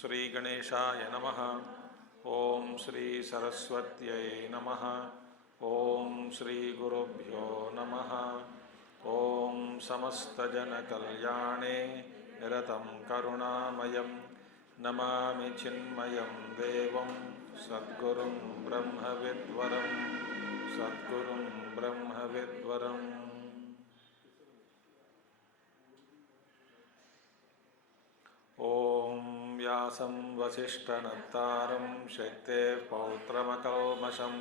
श्री गणेशाय नमः। ओम श्री सरस्वत्यै नमः। ओम श्री गुरुभ्यो नमः। ओम समस्तजनकल्याणे निरतं करुणामयं नमामि चिन्मयं देवं सद्गुरुं ब्रह्मविद्वरं सद्गुरुं ब्रह्मविद्वरम्। ओम व्यासं वसिष्ठनत्तारं शक्तेः पौत्रमकल्मषं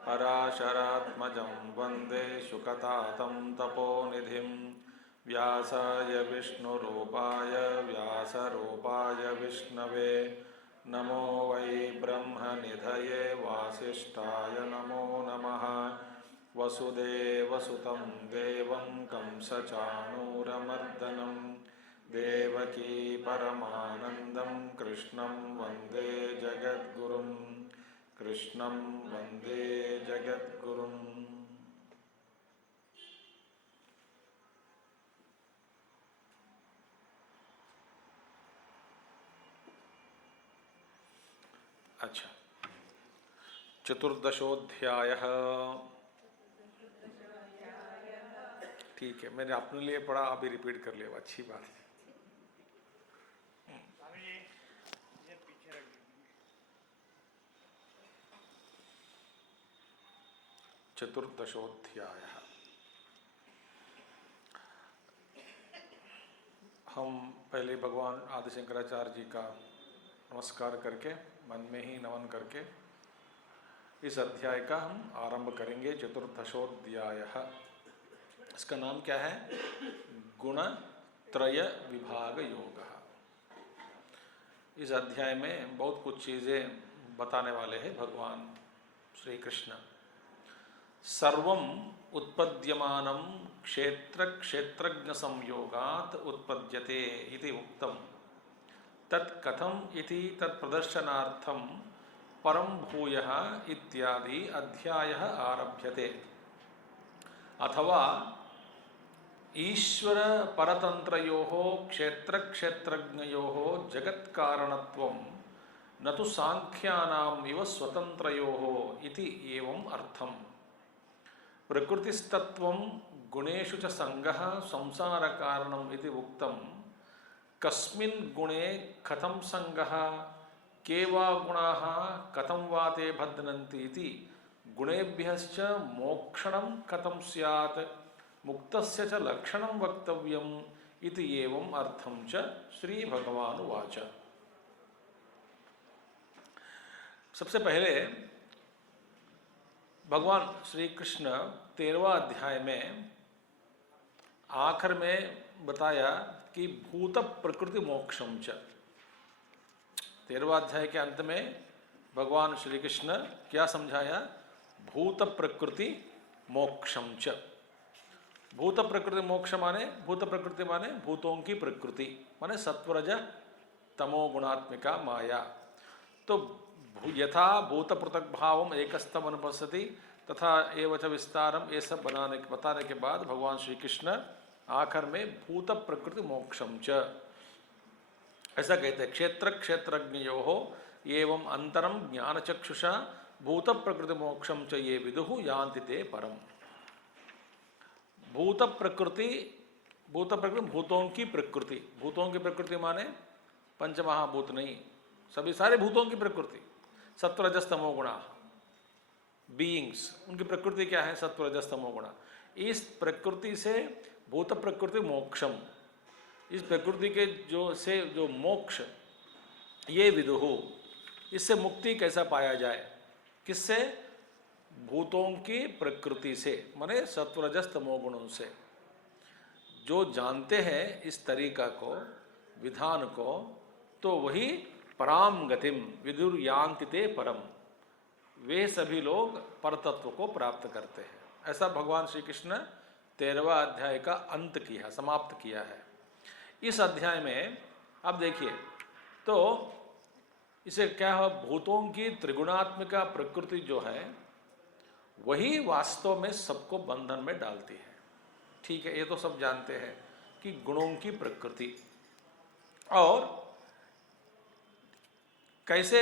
पराशरात्मजं वन्दे शुकतातं तपोनिधिं। व्यासाय विष्णुरूपाय व्यासरूपाय विष्णवे नमो वै ब्रह्मनिधये वासिष्ठाय नमो नमः। वसुदेवसुतं देवं कंसचाणूरमर्दनं देवकी परमानन्दं कृष्णं वन्दे जगद्गुरुं कृष्णं वन्दे जगद्गुरुम्। अच्छा, चतुर्दशोध्यायः। ठीक है, मैंने अपने लिए पढ़ा, अभी रिपीट कर लिया, अच्छी बात है। चतुर्दशोध्यायः। हम पहले भगवान आदि शंकराचार्य जी का नमस्कार करके, मन में ही नमन करके इस अध्याय का हम आरंभ करेंगे। चतुर्दशोध्यायः, इसका नाम क्या है? गुणत्रय विभाग योगः। इस अध्याय में बहुत कुछ चीज़ें बताने वाले हैं भगवान श्री कृष्ण। सर्वं उत्पद्यमानं क्षेत्र क्षेत्रज्ञ संयोगात् उत्पद्यते इति उक्तम्। तत् कथम् इति तत्प्रदर्शनार्थं परं भूयः इत्यादि अध्यायः आरभ्यते। अथवा ईश्वर परतंत्रयोः क्षेत्र क्षेत्रज्ञयोः जगत्कारणत्वं न तु सांख्यानाम् इव स्वतंत्रयोः इति एवम् अर्थम्। प्रकृतिस्तत्त्वं गुणेषु च संगः संसारकारणम् इति उक्तम्। कस्मिन् गुणे कथं संगः, के वा गुणाः कथं वा ते बध्नन्ति इति गुणेभ्यश्च मोक्षणं कथं स्यात्, मुक्तस्य च लक्षणं वक्तव्यम् इति एवम् अर्थं च श्री भगवान् उवाच। सबसे पहले भगवान श्री कृष्ण 13वां अध्याय में आखिर में बताया कि भूत प्रकृति मोक्षम च। 13वां अध्याय के अंत में भगवान श्री कृष्ण क्या समझाया? भूत प्रकृति मोक्षम च। भूत प्रकृति मोक्ष माने, भूत प्रकृति माने भूतों की प्रकृति, माने सत्वरज तमो गुणात्मिका माया। तो यथा भूत पृथक भावम एकस्तम अनुपस्थिति तथा एवच विस्तारम, ये सब बताने के बाद भगवान श्री कृष्ण आखिर में भूत प्रकृति मोक्षम च ऐसा कहते हैं। क्षेत्र क्षेत्रज्ञयोः एवं अंतरम ज्ञानचक्षुषा भूत प्रकृति मोक्षम च ये विदुः यान्ति ते परम। भूत प्रकृति भूतों की प्रकृति। भूतों की प्रकृति माने पंचमहाभूत नहीं, सभी सारे भूतों की प्रकृति। सत्वरजस तमो गुणा बीइंग्स, उनकी प्रकृति क्या है? सत्वरजस तमो गुणा। इस प्रकृति से भूत प्रकृति मोक्षम, इस प्रकृति के जो मोक्ष, ये विदुः, इससे मुक्ति कैसा पाया जाए? किससे? भूतों की प्रकृति से, माने सत्वरजस तमो गुणों से। जो जानते हैं इस तरीका को, विधान को, तो वही पराम गतिम विदुर यान्ति ते परम, वे सभी लोग परतत्व को प्राप्त करते हैं। ऐसा भगवान श्री कृष्ण 13वां अध्याय का अंत किया, समाप्त किया है। इस अध्याय में अब देखिए तो इसे क्या है? भूतों की त्रिगुणात्मिका प्रकृति जो है वही वास्तव में सबको बंधन में डालती है। ठीक है, ये तो सब जानते हैं कि गुणों की प्रकृति और कैसे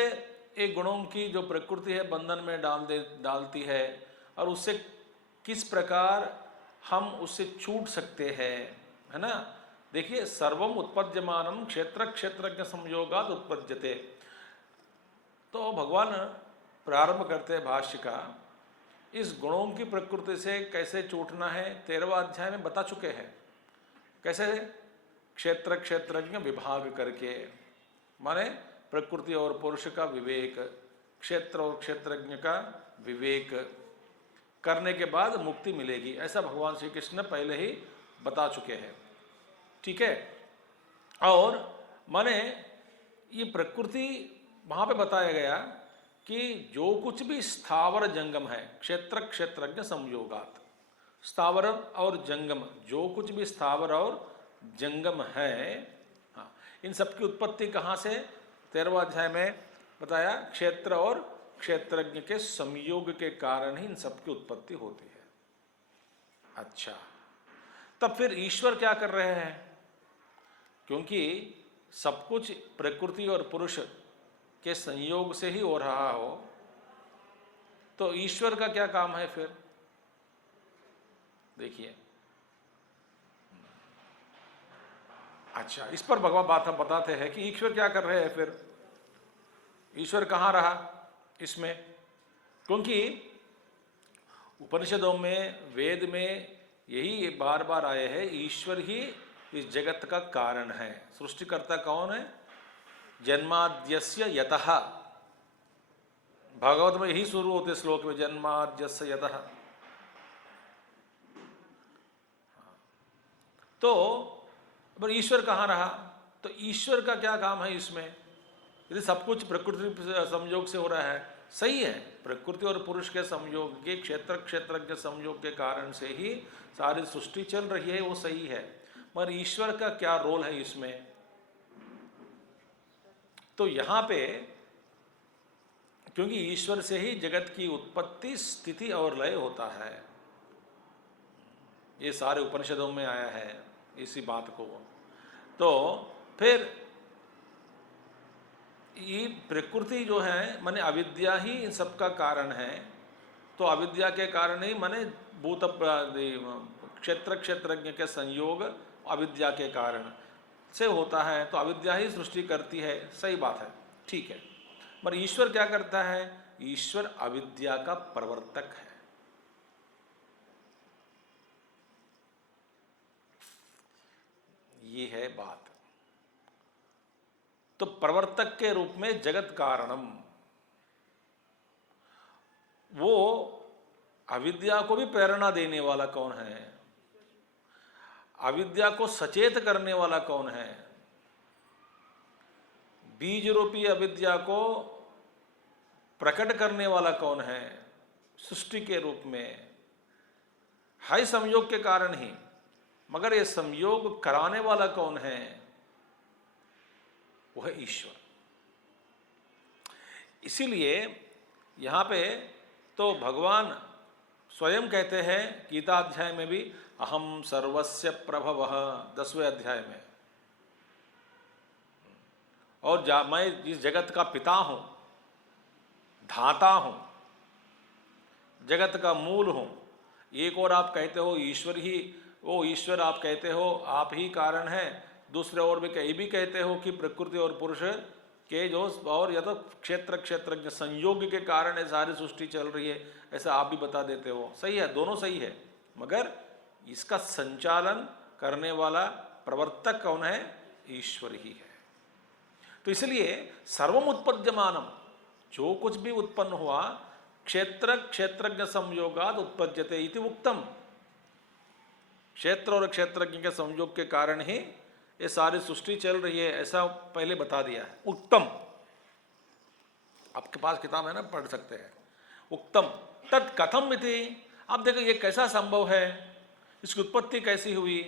एक गुणों की जो प्रकृति है बंधन में डालती है, और उससे किस प्रकार हम उससे छूट सकते हैं, है ना। देखिए, सर्वम उत्पद्यमानम क्षेत्र क्षेत्रज्ञ संयोगाद उत्पद्यते। तो भगवान प्रारंभ करते हैं भाष्य का, इस गुणों की प्रकृति से कैसे छूटना है 13वां अध्याय में बता चुके हैं। कैसे? क्षेत्र क्षेत्रज्ञ विभाग करके, माने प्रकृति और पुरुष का विवेक, क्षेत्र और क्षेत्रज्ञ का विवेक करने के बाद मुक्ति मिलेगी, ऐसा भगवान श्री कृष्ण पहले ही बता चुके हैं। ठीक है। और माने ये प्रकृति वहाँ पे बताया गया कि जो कुछ भी स्थावर जंगम है, क्षेत्र क्षेत्रज्ञ संयोगात, स्थावर और जंगम, जो कुछ भी स्थावर और जंगम है, हाँ, इन सब की उत्पत्ति कहाँ से 13वां अध्याय में बताया, क्षेत्र और क्षेत्रज्ञ के संयोग के कारण ही इन सब की उत्पत्ति होती है। अच्छा, तब फिर ईश्वर क्या कर रहे हैं? क्योंकि सब कुछ प्रकृति और पुरुष के संयोग से ही हो रहा हो, तो ईश्वर का क्या काम है फिर? देखिए, अच्छा, इस पर भगवान बात हम बताते हैं कि ईश्वर क्या कर रहे हैं फिर। ईश्वर कहाँ रहा इसमें? क्योंकि उपनिषदों में, वेद में यही बार बार आए हैं, ईश्वर ही इस जगत का कारण है। सृष्टिकर्ता कौन है? जन्माद्यस्य यतः, भागवत में यही शुरू होते श्लोक में, जन्माद्यस्य यतः। तो पर ईश्वर कहाँ रहा? तो ईश्वर का क्या काम है इसमें? यदि सब कुछ प्रकृति संयोग से हो रहा है, सही है, प्रकृति और पुरुष के संयोग के, क्षेत्र क्षेत्रज्ञ संयोग के कारण से ही सारी सृष्टि चल रही है, वो सही है, मगर ईश्वर का क्या रोल है इसमें? तो यहाँ पे, क्योंकि ईश्वर से ही जगत की उत्पत्ति, स्थिति और लय होता है, ये सारे उपनिषदों में आया है इसी बात को। तो फिर ये प्रकृति जो है, माने अविद्या ही इन सब का कारण है, तो अविद्या के कारण ही माने भूत क्षेत्र क्षेत्रज्ञ के संयोग अविद्या के कारण से होता है, तो अविद्या ही सृष्टि करती है, सही बात है, ठीक है। पर ईश्वर क्या करता है? ईश्वर अविद्या का प्रवर्तक है। ये है बात। तो प्रवर्तक के रूप में जगत कारणम, वो अविद्या को भी प्रेरणा देने वाला कौन है? अविद्या को सचेत करने वाला कौन है? बीज रूपी अविद्या को प्रकट करने वाला कौन है? सृष्टि के रूप में है, संयोग के कारण ही, मगर ये संयोग कराने वाला कौन है? वो है ईश्वर। इसीलिए यहाँ पे तो भगवान स्वयं कहते हैं गीता अध्याय में भी, अहम सर्वस्य प्रभवः, 10वें अध्याय में, और मैं इस जगत का पिता हूँ, धाता हूँ, जगत का मूल हूँ। एक और आप कहते हो ईश्वर ही, वो ईश्वर आप कहते हो आप ही कारण है, दूसरे और भी कहीं भी कहते हो कि प्रकृति और पुरुष के जो, और या तो क्षेत्र क्षेत्रज्ञ संयोग के कारण है सारी सृष्टि चल रही है, ऐसा आप भी बता देते हो। सही है, दोनों सही है, मगर इसका संचालन करने वाला प्रवर्तक कौन है? ईश्वर ही है। तो इसलिए सर्वम उत्पद्यमानम, जो कुछ भी उत्पन्न हुआ, क्षेत्र क्षेत्रज्ञ संयोगाद उत्पद्यते इति उक्तम। क्षेत्र और क्षेत्रज्ञ के संयोग के कारण ही ये सारी सृष्टि चल रही है, ऐसा पहले बता दिया है। उत्तम, आपके पास किताब है ना, पढ़ सकते हैं। उत्तम तत् कथम इति, आप देखो ये कैसा संभव है, इसकी उत्पत्ति कैसी हुई?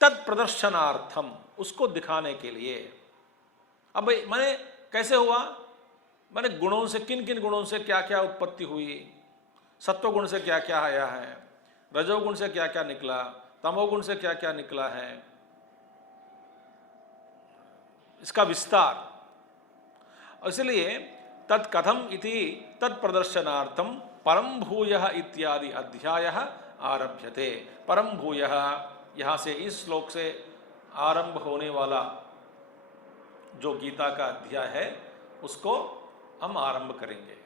तत् प्रदर्शनार्थम, उसको दिखाने के लिए। अब भाई मैंने कैसे हुआ? मैंने गुणों से, किन किन गुणों से क्या क्या उत्पत्ति हुई, सत्वगुण से क्या क्या आया है, रजोगुण से क्या क्या निकला, तमोगुण से क्या क्या निकला है, इसका विस्तार इसलिए तत्कथम इति तत्प्रदर्शनार्थम परम भूयः इत्यादि अध्यायः आरभ्यते। परम भूयः, यहाँ से इस श्लोक से आरंभ होने वाला जो गीता का अध्याय है उसको हम आरंभ करेंगे।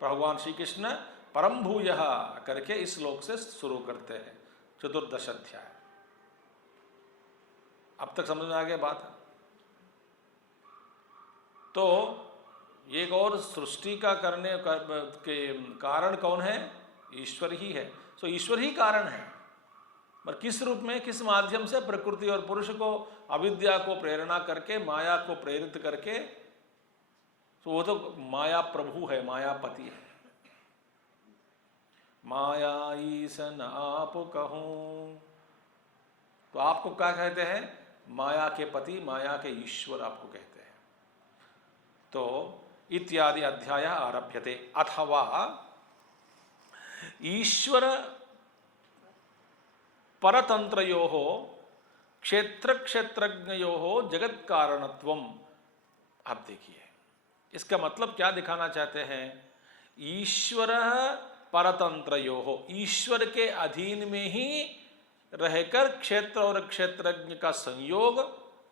भगवान श्री कृष्ण परम भूयः करके इस श्लोक से शुरू करते हैं, चतुर्दश अध्याय। अब तक समझ में आ गया बात? तो एक और सृष्टि का करने के कारण कौन है? ईश्वर ही है। सो ईश्वर ही कारण है, पर किस रूप में, किस माध्यम से? प्रकृति और पुरुष को, अविद्या को प्रेरणा करके, माया को प्रेरित करके। तो वो तो माया प्रभु है, मायापति है। माया ईसन आप कहूं, तो आपको क्या कहते हैं? माया के पति, माया के ईश्वर आपको कहते हैं। तो इत्यादि अध्याय आरभ्यते। अथवा ईश्वर परतंत्रयोः क्षेत्र क्षेत्रज्ञयोः जगत कारणत्वम। आप देखिए इसका मतलब क्या दिखाना चाहते हैं? ईश्वर परतंत्रयोः, ईश्वर के अधीन में ही रहकर क्षेत्र और क्षेत्रज्ञ का संयोग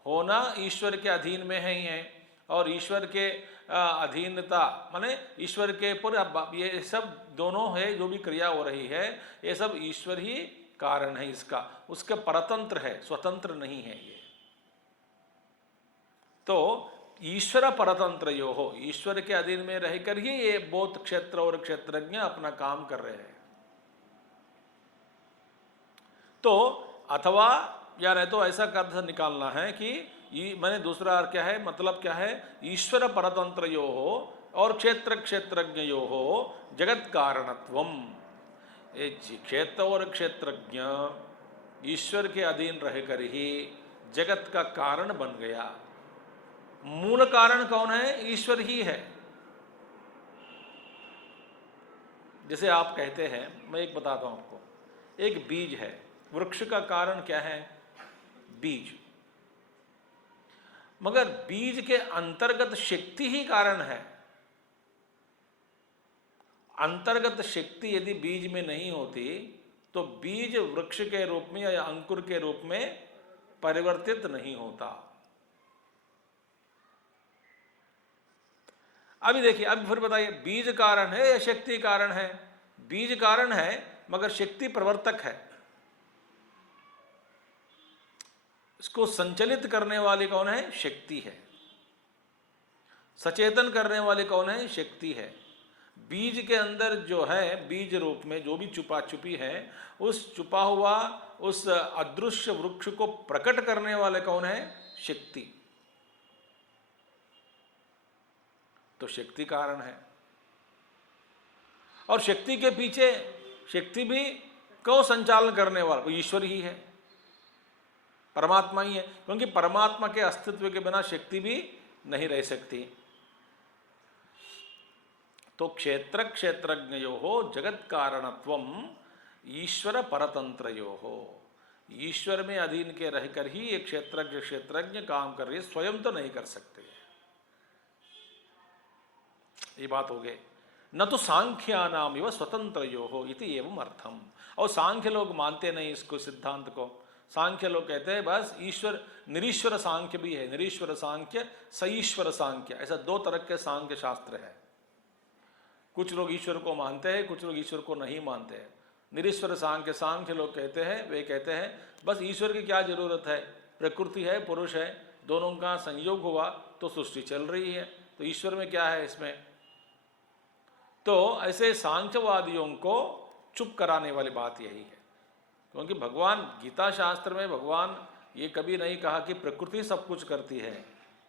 होना ईश्वर के अधीन में ही है। और ईश्वर के अधीनता माने ईश्वर के पूरे, ये सब दोनों है, जो भी क्रिया हो रही है ये सब ईश्वर ही कारण है इसका, उसके परतंत्र है, स्वतंत्र नहीं है ये। तो ईश्वर परतंत्र यो हो, ईश्वर के अधीन में रहकर ही ये बहुत क्षेत्र और क्षेत्रज्ञ अपना काम कर रहे हैं। तो अथवा या नहीं तो ऐसा अर्थ निकालना है कि मैंने दूसरा अर्थ क्या है, मतलब क्या है? ईश्वर परतंत्र यो हो और क्षेत्र क्षेत्रज्ञ यो हो जगत कारणत्वम। क्षेत्र और क्षेत्रज्ञ ईश्वर के अधीन रहकर ही जगत का कारण बन गया। मूल कारण कौन है? ईश्वर ही है। जैसे आप कहते हैं, मैं एक बताता हूं आपको, एक बीज है, वृक्ष का कारण क्या है? बीज। मगर बीज के अंतर्गत शक्ति ही कारण है। अंतर्गत शक्ति यदि बीज में नहीं होती तो बीज वृक्ष के रूप में या अंकुर के रूप में परिवर्तित नहीं होता। अभी देखिए, अभी फिर बताइए, बीज कारण है या शक्ति कारण है? बीज कारण है मगर शक्ति प्रवर्तक है। इसको संचलित करने वाली कौन है? शक्ति है। सचेतन करने वाली कौन है? शक्ति है। बीज के अंदर जो है, बीज रूप में जो भी छुपा छुपी है, उस छुपा हुआ उस अदृश्य वृक्ष को प्रकट करने वाले कौन है? शक्ति। तो शक्ति कारण है। और शक्ति के पीछे, शक्ति भी को संचालन करने वाला ईश्वर ही है, परमात्मा ही है। क्योंकि परमात्मा के अस्तित्व के बिना शक्ति भी नहीं रह सकती। तो क्षेत्र क्षेत्रज्ञयो हो जगत कारणत्वम ईश्वर परतंत्रयो हो। ईश्वर में अधीन के रहकर ही एक क्षेत्रज्ञ क्षेत्रज्ञ काम कर रही है, स्वयं तो नहीं कर सकते। ये बात हो गई। न तो सांख्यानाम इव स्वतंत्रयो हो इति एवं अर्थम। और सांख्य लोग मानते नहीं इसको, सिद्धांत को। सांख्य लोग कहते हैं बस ईश्वर, निरीश्वर सांख्य भी है, निरीश्वर सांख्य, सईश्वर सांख्य, ऐसा दो तरह के सांख्य शास्त्र है। कुछ लोग ईश्वर को मानते हैं, कुछ लोग ईश्वर को नहीं मानते हैं। निरीश्वर सांख्य लोग कहते हैं, वे कहते हैं बस ईश्वर की क्या जरूरत है, प्रकृति है, पुरुष है, दोनों का संयोग हुआ तो सृष्टि चल रही है, तो ईश्वर में क्या है इसमें। तो ऐसे सांख्यवादियों को चुप कराने वाली बात यही है। क्योंकि भगवान गीता शास्त्र में भगवान ये कभी नहीं कहा कि प्रकृति सब कुछ करती है।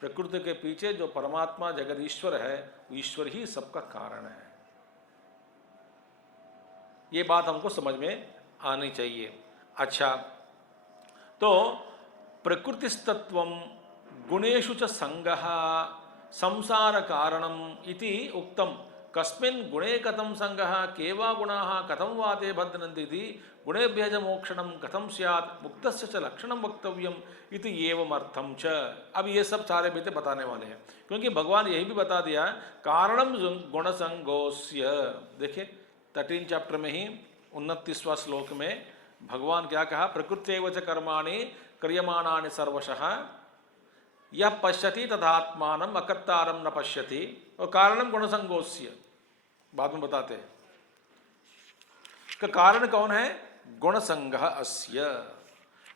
प्रकृति के पीछे जो परमात्मा जगदीश्वर है, ईश्वर ही सबका कारण है। ये बात हमको समझ में आनी चाहिए। अच्छा, तो प्रकृतिस्तत्वं गुणेषु च संगः संसार कारणम इति उक्तम कस्मिन् गुणे कथं संगः केवा गुणाः कथं वा ते बध्नन्ति इति गुणेभ्यः च मोक्षणं कथं स्यात् मुक्तस्य च लक्षणं वक्तव्यम् इति एवम् अर्थं च। अब ये सब सारे बातें बताने वाले हैं, क्योंकि भगवान यही भी बता दिया कारणम गुणसंगोस्य। देखिए 13 चैप्टर में ही 29वां श्लोक में भगवान क्या कहा, प्रकृत्यैव च कर्माणि क्रियमाणानि सर्वशः यह पश्यति तथात्मानम अकर्तारम न पश्यति, और कारणम गुणसंगोस्य बाद में बताते हैं का कारण कौन है, गुणसंगः अस्य,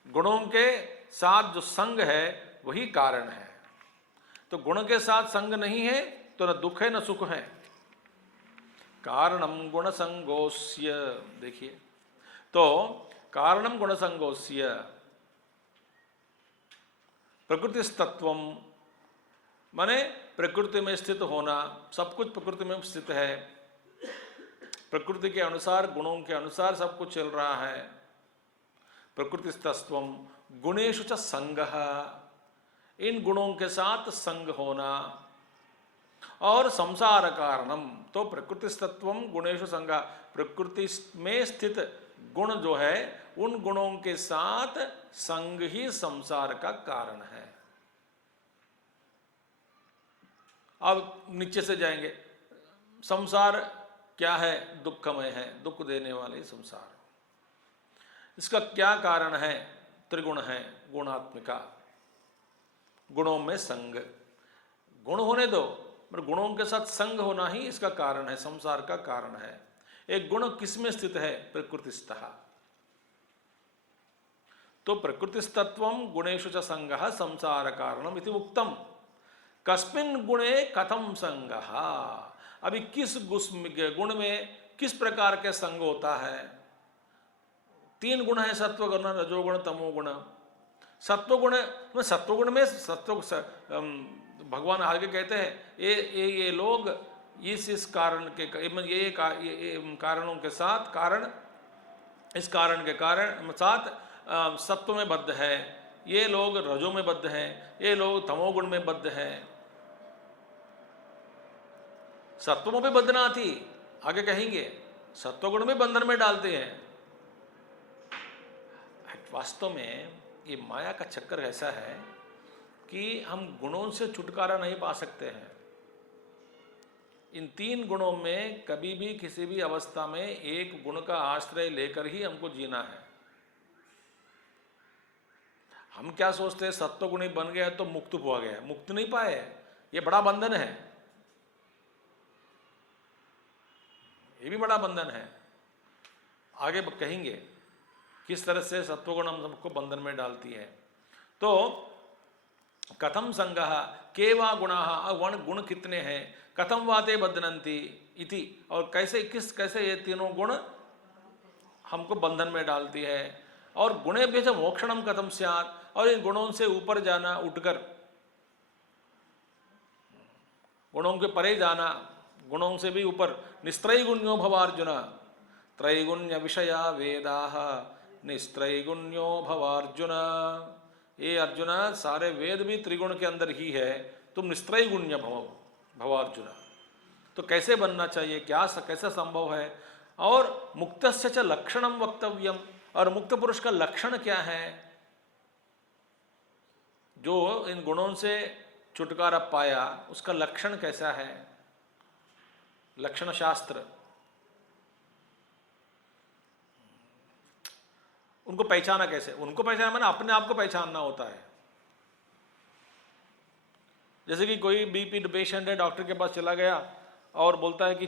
गुणों के साथ जो संग है वही कारण है। तो गुण के साथ संग नहीं है तो न दुख है न सुख है। कारणम गुणसंगोस्य, देखिए तो कारणम गुणसंगोस्य प्रकृतिस्तत्वम माने प्रकृति में स्थित होना, सब कुछ प्रकृति में स्थित है, प्रकृति के अनुसार गुणों के अनुसार सब कुछ चल रहा है। प्रकृतिस्तत्वम गुणेषु च संगः, इन गुणों के साथ संग होना, और संसार कारणम, तो प्रकृतिस्तत्वम गुणेषु संगः, प्रकृति में स्थित गुण जो है उन गुणों के साथ संग ही संसार का कारण है। अब नीचे से जाएंगे, संसार क्या है, दुखमय है, दुख देने वाले संसार। इसका क्या कारण है, त्रिगुण है, गुणात्मिका, गुणों में संग, गुण होने दो पर गुणों के साथ संग होना ही इसका कारण है, संसार का कारण है। एक गुण किसमें स्थित है, प्रकृतिस्थः, तो प्रकृतिस्तत्वम गुणेषु च संगः संसार कारणम इति उक्तम। कस्मिन् गुणे कथम संगः, अभी किस गुण में किस प्रकार के संग होता है। 3 गुण है, सत्वगुण, रजोगुण, तमोगुण। सत्वगुण में भगवान आगे कहते हैं ये लोग इस कारण के ये कारणों के साथ इस कारण के कारण साथ सत्व में बद्ध है, ये लोग रजो में बद्ध हैं, ये लोग तमोगुण में बद्ध हैं। सत्व में बद्धनाथी आगे कहेंगे, सत्वगुण में बंधन में डालते हैं। वास्तव में ये माया का चक्कर ऐसा है कि हम गुणों से छुटकारा नहीं पा सकते हैं। इन 3 गुणों में कभी भी किसी भी अवस्था में एक गुण का आश्रय लेकर ही हमको जीना है। हम क्या सोचते हैं, सत्वगुणी बन गया तो मुक्त हो गया, मुक्त नहीं पाए, ये बड़ा बंधन है, ये भी बड़ा बंधन है। आगे कहेंगे किस तरह से सत्वगुण हम सबको बंधन में डालती है। तो कथम संगः केवा गुणाः, गुण कितने हैं, कथम वाते बध्नन्ति इति, और कैसे ये तीनों गुण हमको बंधन में डालती है। और गुणेभ्यः च मोक्षणम कथम स्यात्, और इन गुणों से ऊपर जाना, उठकर गुणों के परे जाना, गुणों से भी ऊपर। निस्त्रैगुण्यो भव अर्जुन, त्रैगुण्य विषया वेदाः निस्त्रैगुण्यो भव अर्जुन। ये अर्जुन, सारे वेद भी त्रिगुण के अंदर ही है, तुम निस्त्रैगुण्य भव अर्जुन। तो कैसे बनना चाहिए, कैसे संभव है। और मुक्तस्य च लक्षणम वक्तव्यम, और मुक्त पुरुष का लक्षण क्या है, जो इन गुणों से छुटकारा पाया उसका लक्षण कैसा है, लक्षण शास्त्र। उनको पहचाना कैसे, उनको पहचाना मैंने अपने आप को पहचानना होता है। जैसे कि कोई बीपी पेशेंट है, डॉक्टर के पास चला गया और बोलता है कि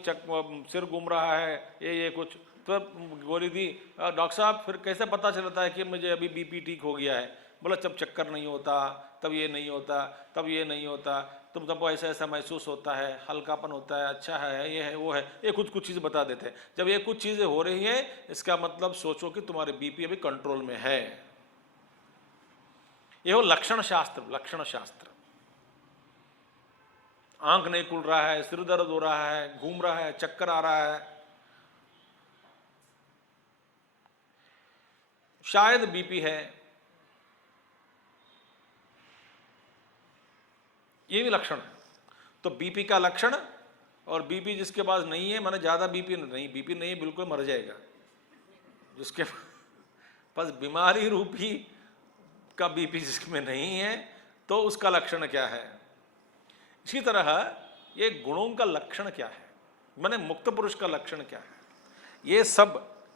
सिर घूम रहा है, ये कुछ, तो गोली दी, डॉक्टर साहब फिर कैसे पता चलता है कि मुझे अभी बीपी ठीक हो गया है। बोला जब चक्कर नहीं होता, तब ये नहीं होता, तब ये नहीं होता, तुम सबको ऐसा ऐसा महसूस होता है, हल्कापन होता है, अच्छा है, ये है, वो है, ये कुछ चीज़ें बता देते हैं। जब ये कुछ चीज़ें हो रही हैं, इसका मतलब सोचो कि तुम्हारे बीपी अभी कंट्रोल में है। ये हो लक्षण शास्त्र। लक्षण शास्त्र, आंख नहीं खुल रहा है, सिर दर्द हो रहा है, घूम रहा है, चक्कर आ रहा है, शायद बीपी है, ये भी लक्षण है। तो बीपी का लक्षण और बीपी जिसके पास नहीं है, माने ज़्यादा बीपी नहीं है, बिल्कुल मर जाएगा। जिसके पास बीमारी रूपी का बीपी जिसमें नहीं है, तो उसका लक्षण क्या है। इसी तरह ये गुणों का लक्षण क्या है, माने मुक्त पुरुष का लक्षण क्या है, ये सब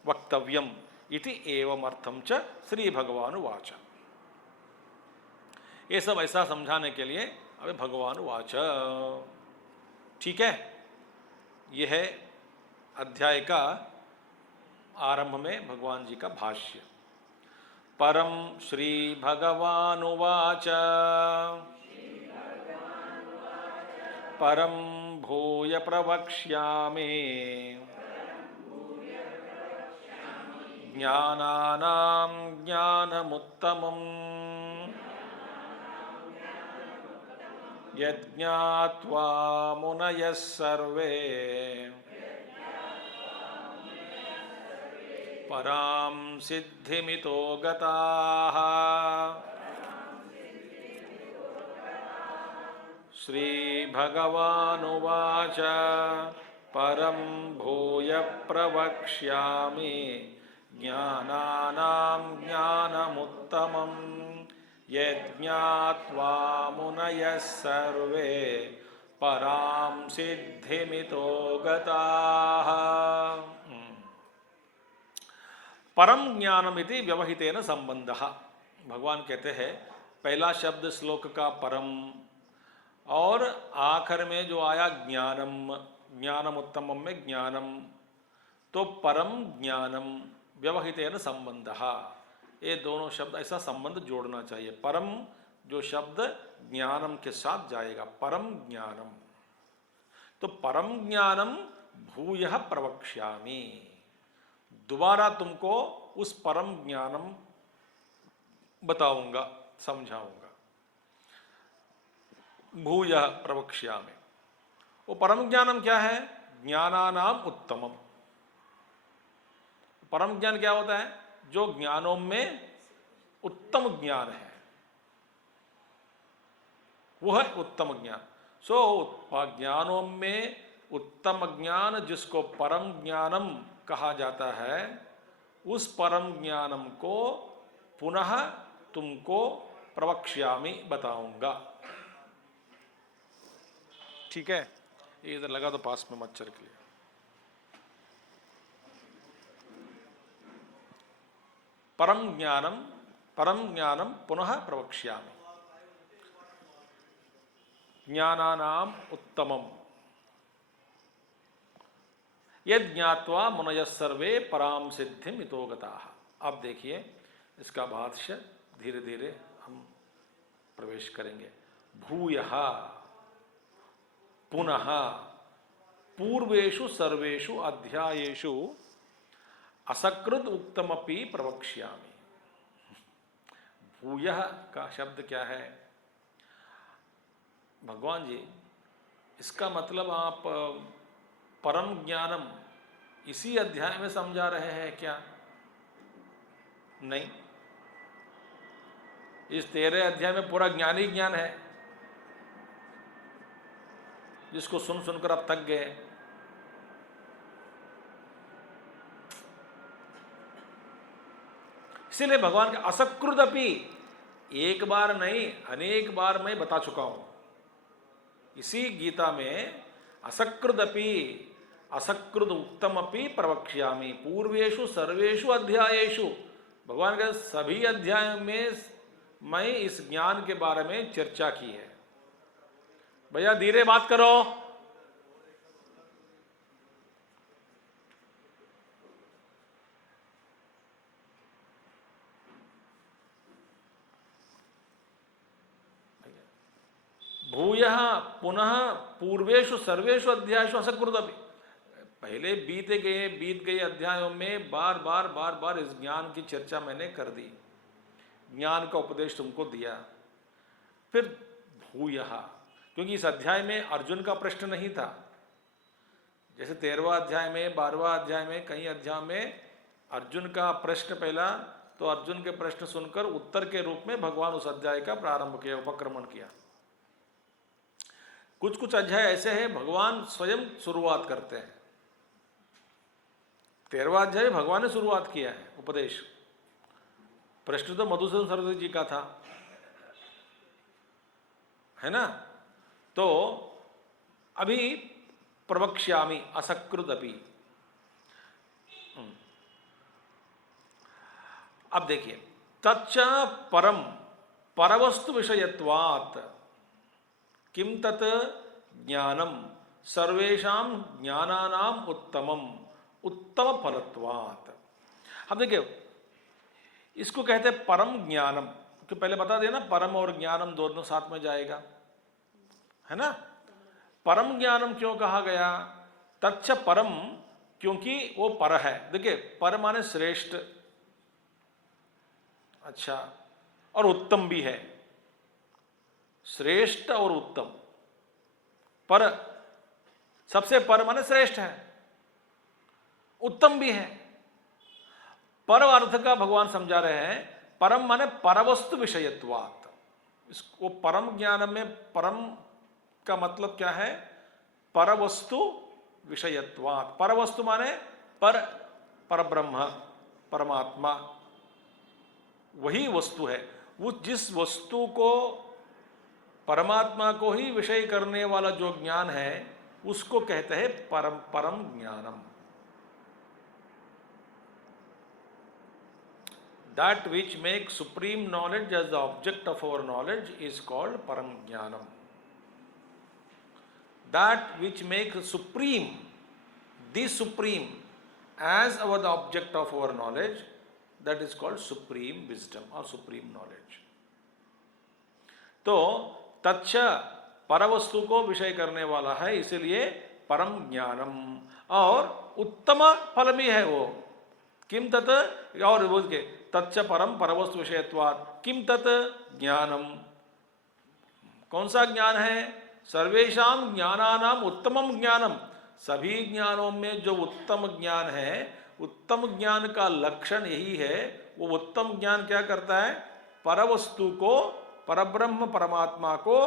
वक्तव्यम इति एवं अर्थम च श्री भगवान वाच। ये सब ऐसा समझाने के लिए अबे भगवान वाच। ठीक है, यह है अध्याय का आरंभ में भगवान जी का भाष्य। परम श्री भगवान वाच परम भूय प्रवक्ष्यामि ज्ञानानां ज्ञानमुत्तमम् यज्ञात्वा मुनयः सर्वे परां सिद्धिमितो गताः। श्रीभगवानुवाच परं भूय प्रवक्ष्यामि ज्ञानानां ज्ञानमुत्तमम् यज्ञात्वा मुनयः सर्वे परां सिद्धिमितो गताः। परम ज्ञानमिति व्यवहितेन संबंधः। भगवान कहते हैं पहला शब्द श्लोक का परम, और आखिर में जो आया ज्ञानम, ज्ञानम उत्तमम में ज्ञानम, तो परम ज्ञानम व्यवहितेन संबंधः। ये दोनों शब्द ऐसा संबंध जोड़ना चाहिए। परम जो शब्द ज्ञानम के साथ जाएगा, परम ज्ञानम। तो परम ज्ञानम भूयः प्रवक्ष्यामि, दोबारा तुमको उस परम ज्ञानम बताऊंगा, समझाऊंगा। भूयः प्रवक्ष्यामि, वो परम ज्ञानम क्या है? ज्ञानानाम उत्तमम। परम ज्ञान क्या होता है? जो ज्ञानों में उत्तम ज्ञान है, वो है उत्तम ज्ञान। सो ज्ञानों में उत्तम ज्ञान जिसको परम ज्ञानम कहा जाता है, उस परम ज्ञानम को पुनः तुमको प्रवक्ष्यामि बताऊंगा। ठीक है, ये इधर लगा तो पास में मच्छर के लिए। परम ज्ञानम पुनः प्रवक्ष्यामि ज्ञानानाम उत्तमम यद ज्ञात्वा मुनयः सर्वे पराम सिद्धिम इतो गताः। अब देखिए इसका भाष्य धीरे धीरे हम प्रवेश करेंगे। भूयः पुनः पूर्वेषु सर्वेषु अध्यायेषु असकृत उक्तमपि प्रवक्ष्यामि। भूयः का शब्द क्या है? भगवान जी, इसका मतलब आप परम ज्ञानम इसी अध्याय में समझा रहे हैं क्या? नहीं, इस 13 अध्याय में पूरा ज्ञान ही ज्ञान है, जिसको सुन सुनकर आप थक गए। इसीलिए भगवान के असकृत अपि, एक बार नहीं अनेक बार मैं बता चुका हूं। इसी गीता में असकृत अपि असकृत उत्तम अपि प्रवक्ष्यामि पूर्वेषु सर्वेषु अध्यायेषु, भगवान के सभी अध्यायों में मैं इस ज्ञान के बारे में चर्चा की है। भैया धीरे बात करो। भूयः पुनः पूर्वेषु सर्वेषु अध्यायेषु असकृत अपि, पहले बीत गए अध्यायों में बार बार इस ज्ञान की चर्चा मैंने कर दी, ज्ञान का उपदेश तुमको दिया। फिर भूयः, क्योंकि इस अध्याय में अर्जुन का प्रश्न नहीं था। जैसे 13वां अध्याय में 12वां अध्याय में कई अध्याय में अर्जुन का प्रश्न पहला, तो अर्जुन के प्रश्न सुनकर उत्तर के रूप में भगवान उस अध्याय का प्रारंभ किया, उपक्रमण किया। कुछ कुछ अध्याय ऐसे हैं भगवान स्वयं शुरुआत करते हैं। 13वां अध्याय भगवान ने शुरुआत किया है उपदेश। प्रश्न तो मधुसूदन सरस्वती जी का था, है ना। तो अभी प्रवक्ष्यामि असकृत अपि। अब देखिए, तच्च परम परवस्तु विषयत्वात् किम तत् ज्ञानम सर्वेषां ज्ञानानाम उत्तमम उत्तम फलत्वात्। अब देखिए, इसको कहते हैं परम ज्ञानम, क्योंकि पहले बता देना परम और ज्ञानम दोनों साथ में जाएगा, है ना। परम ज्ञानम क्यों कहा गया? तच्च परम, क्योंकि वो पर है। देखिए, पर माने श्रेष्ठ, अच्छा, और उत्तम भी है। श्रेष्ठ और उत्तम, पर सबसे पर माने श्रेष्ठ है, उत्तम भी है। पर अर्थ का भगवान समझा रहे हैं, परम माने परवस्तु विषयत्वात्। इसको परम ज्ञान में परम का मतलब क्या है? परवस्तु विषयत्वात्। परवस्तु माने पर, परब्रह्म, परमात्मा, वही वस्तु है। वो जिस वस्तु को, परमात्मा को ही विषय करने वाला जो ज्ञान है, उसको कहते हैं परम परम ज्ञानम। That which makes supreme knowledge as the object of our knowledge is called param jnanam. That which makes supreme, the supreme, as our the object of our knowledge, that is called supreme wisdom or supreme knowledge. तो तच्च परवस्तु को विषय करने वाला है, इसलिए परम ज्ञानम, और उत्तम फल भी है वो। किम तत्, और बोल के तच्च परम परवस्तु विषयत्वात् किम तत् ज्ञानम, कौन सा ज्ञान है? सर्वेषां ज्ञानानाम उत्तमम ज्ञानम, सभी ज्ञानों में जो उत्तम ज्ञान है, उत्तम ज्ञान का लक्षण यही है। वो उत्तम ज्ञान क्या करता है? परवस्तु को, परब्रह्म परमात्मा को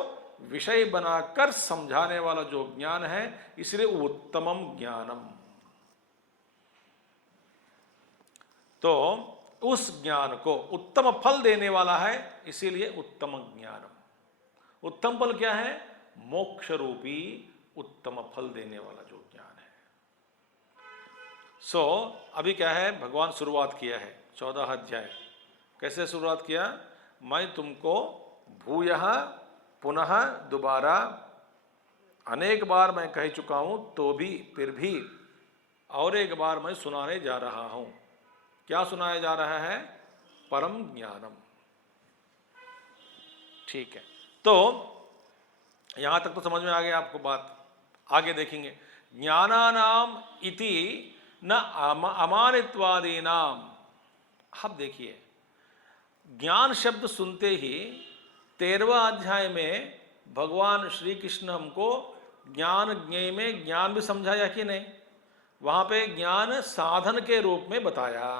विषय बनाकर समझाने वाला जो ज्ञान है, इसलिए उत्तमम ज्ञानम। तो उस ज्ञान को उत्तम फल देने वाला है, इसीलिए उत्तम ज्ञानम। उत्तम फल क्या है? मोक्ष रूपी उत्तम फल देने वाला जो ज्ञान है। अभी क्या है, भगवान शुरुआत किया है 14 अध्याय। कैसे शुरुआत किया? मैं तुमको भूयः पुनः दोबारा अनेक बार मैं कह चुका हूं, तो भी फिर भी और एक बार मैं सुनाने जा रहा हूं। क्या सुनाया जा रहा है? परम ज्ञानम। ठीक है, तो यहां तक तो समझ में आ गया आपको बात। आगे देखेंगे, ज्ञानानाम इति न अमानित्वादीनाम। अब देखिए, ज्ञान शब्द सुनते ही 13वां अध्याय में भगवान श्री कृष्ण हमको ज्ञान ज्ञेय में ज्ञान भी समझाया कि नहीं? वहां पे ज्ञान साधन के रूप में बताया।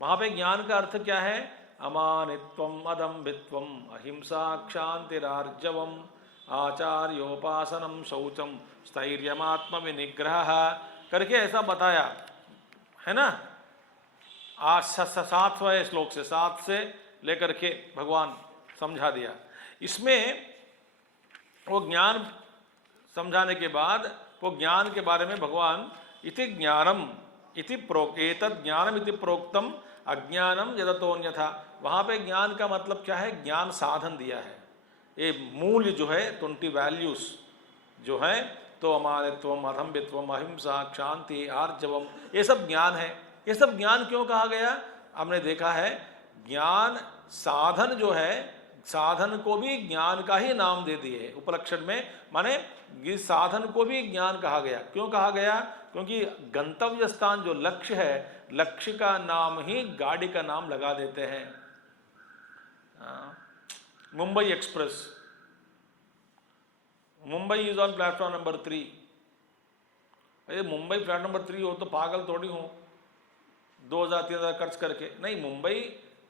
वहां पे ज्ञान का अर्थ क्या है? अमानित्वम, अदम्भित्वम, अहिंसा, क्षांतिरार्जवम, आचार्योपासनम, शौचम, स्थैर्यमात्म विनिग्रह करके ऐसा बताया है ना। आज 7वें श्लोक से 7 से लेकर के भगवान समझा दिया। इसमें वो ज्ञान समझाने के बाद वो ज्ञान के बारे में भगवान इति ज्ञानम इति एतत् ज्ञानम इति प्रोक्तम अज्ञानम यदतोन्यथा। वहाँ पे ज्ञान का मतलब क्या है? ज्ञान साधन दिया है। ये मूल्य जो है 20 वैल्यूज जो है, तो अमानित्वम, अधम्भित्वम, अहिंसा, क्षांति, आर्जवम, ये सब ज्ञान है। ये सब ज्ञान क्यों कहा गया? हमने देखा है, ज्ञान साधन जो है, साधन को भी ज्ञान का ही नाम दे दिए उपलक्षण में, माने इस साधन को भी ज्ञान कहा गया। क्यों कहा गया? क्योंकि गंतव्य स्थान जो लक्ष्य है, लक्ष्य का नाम ही गाड़ी का नाम लगा देते हैं। Mumbai express, Mumbai is on platform number 3। अरे मुंबई प्लेटफॉर्म नंबर 3 हो तो पागल थोड़ी हो 2000-3000 खर्च करके। नहीं, मुंबई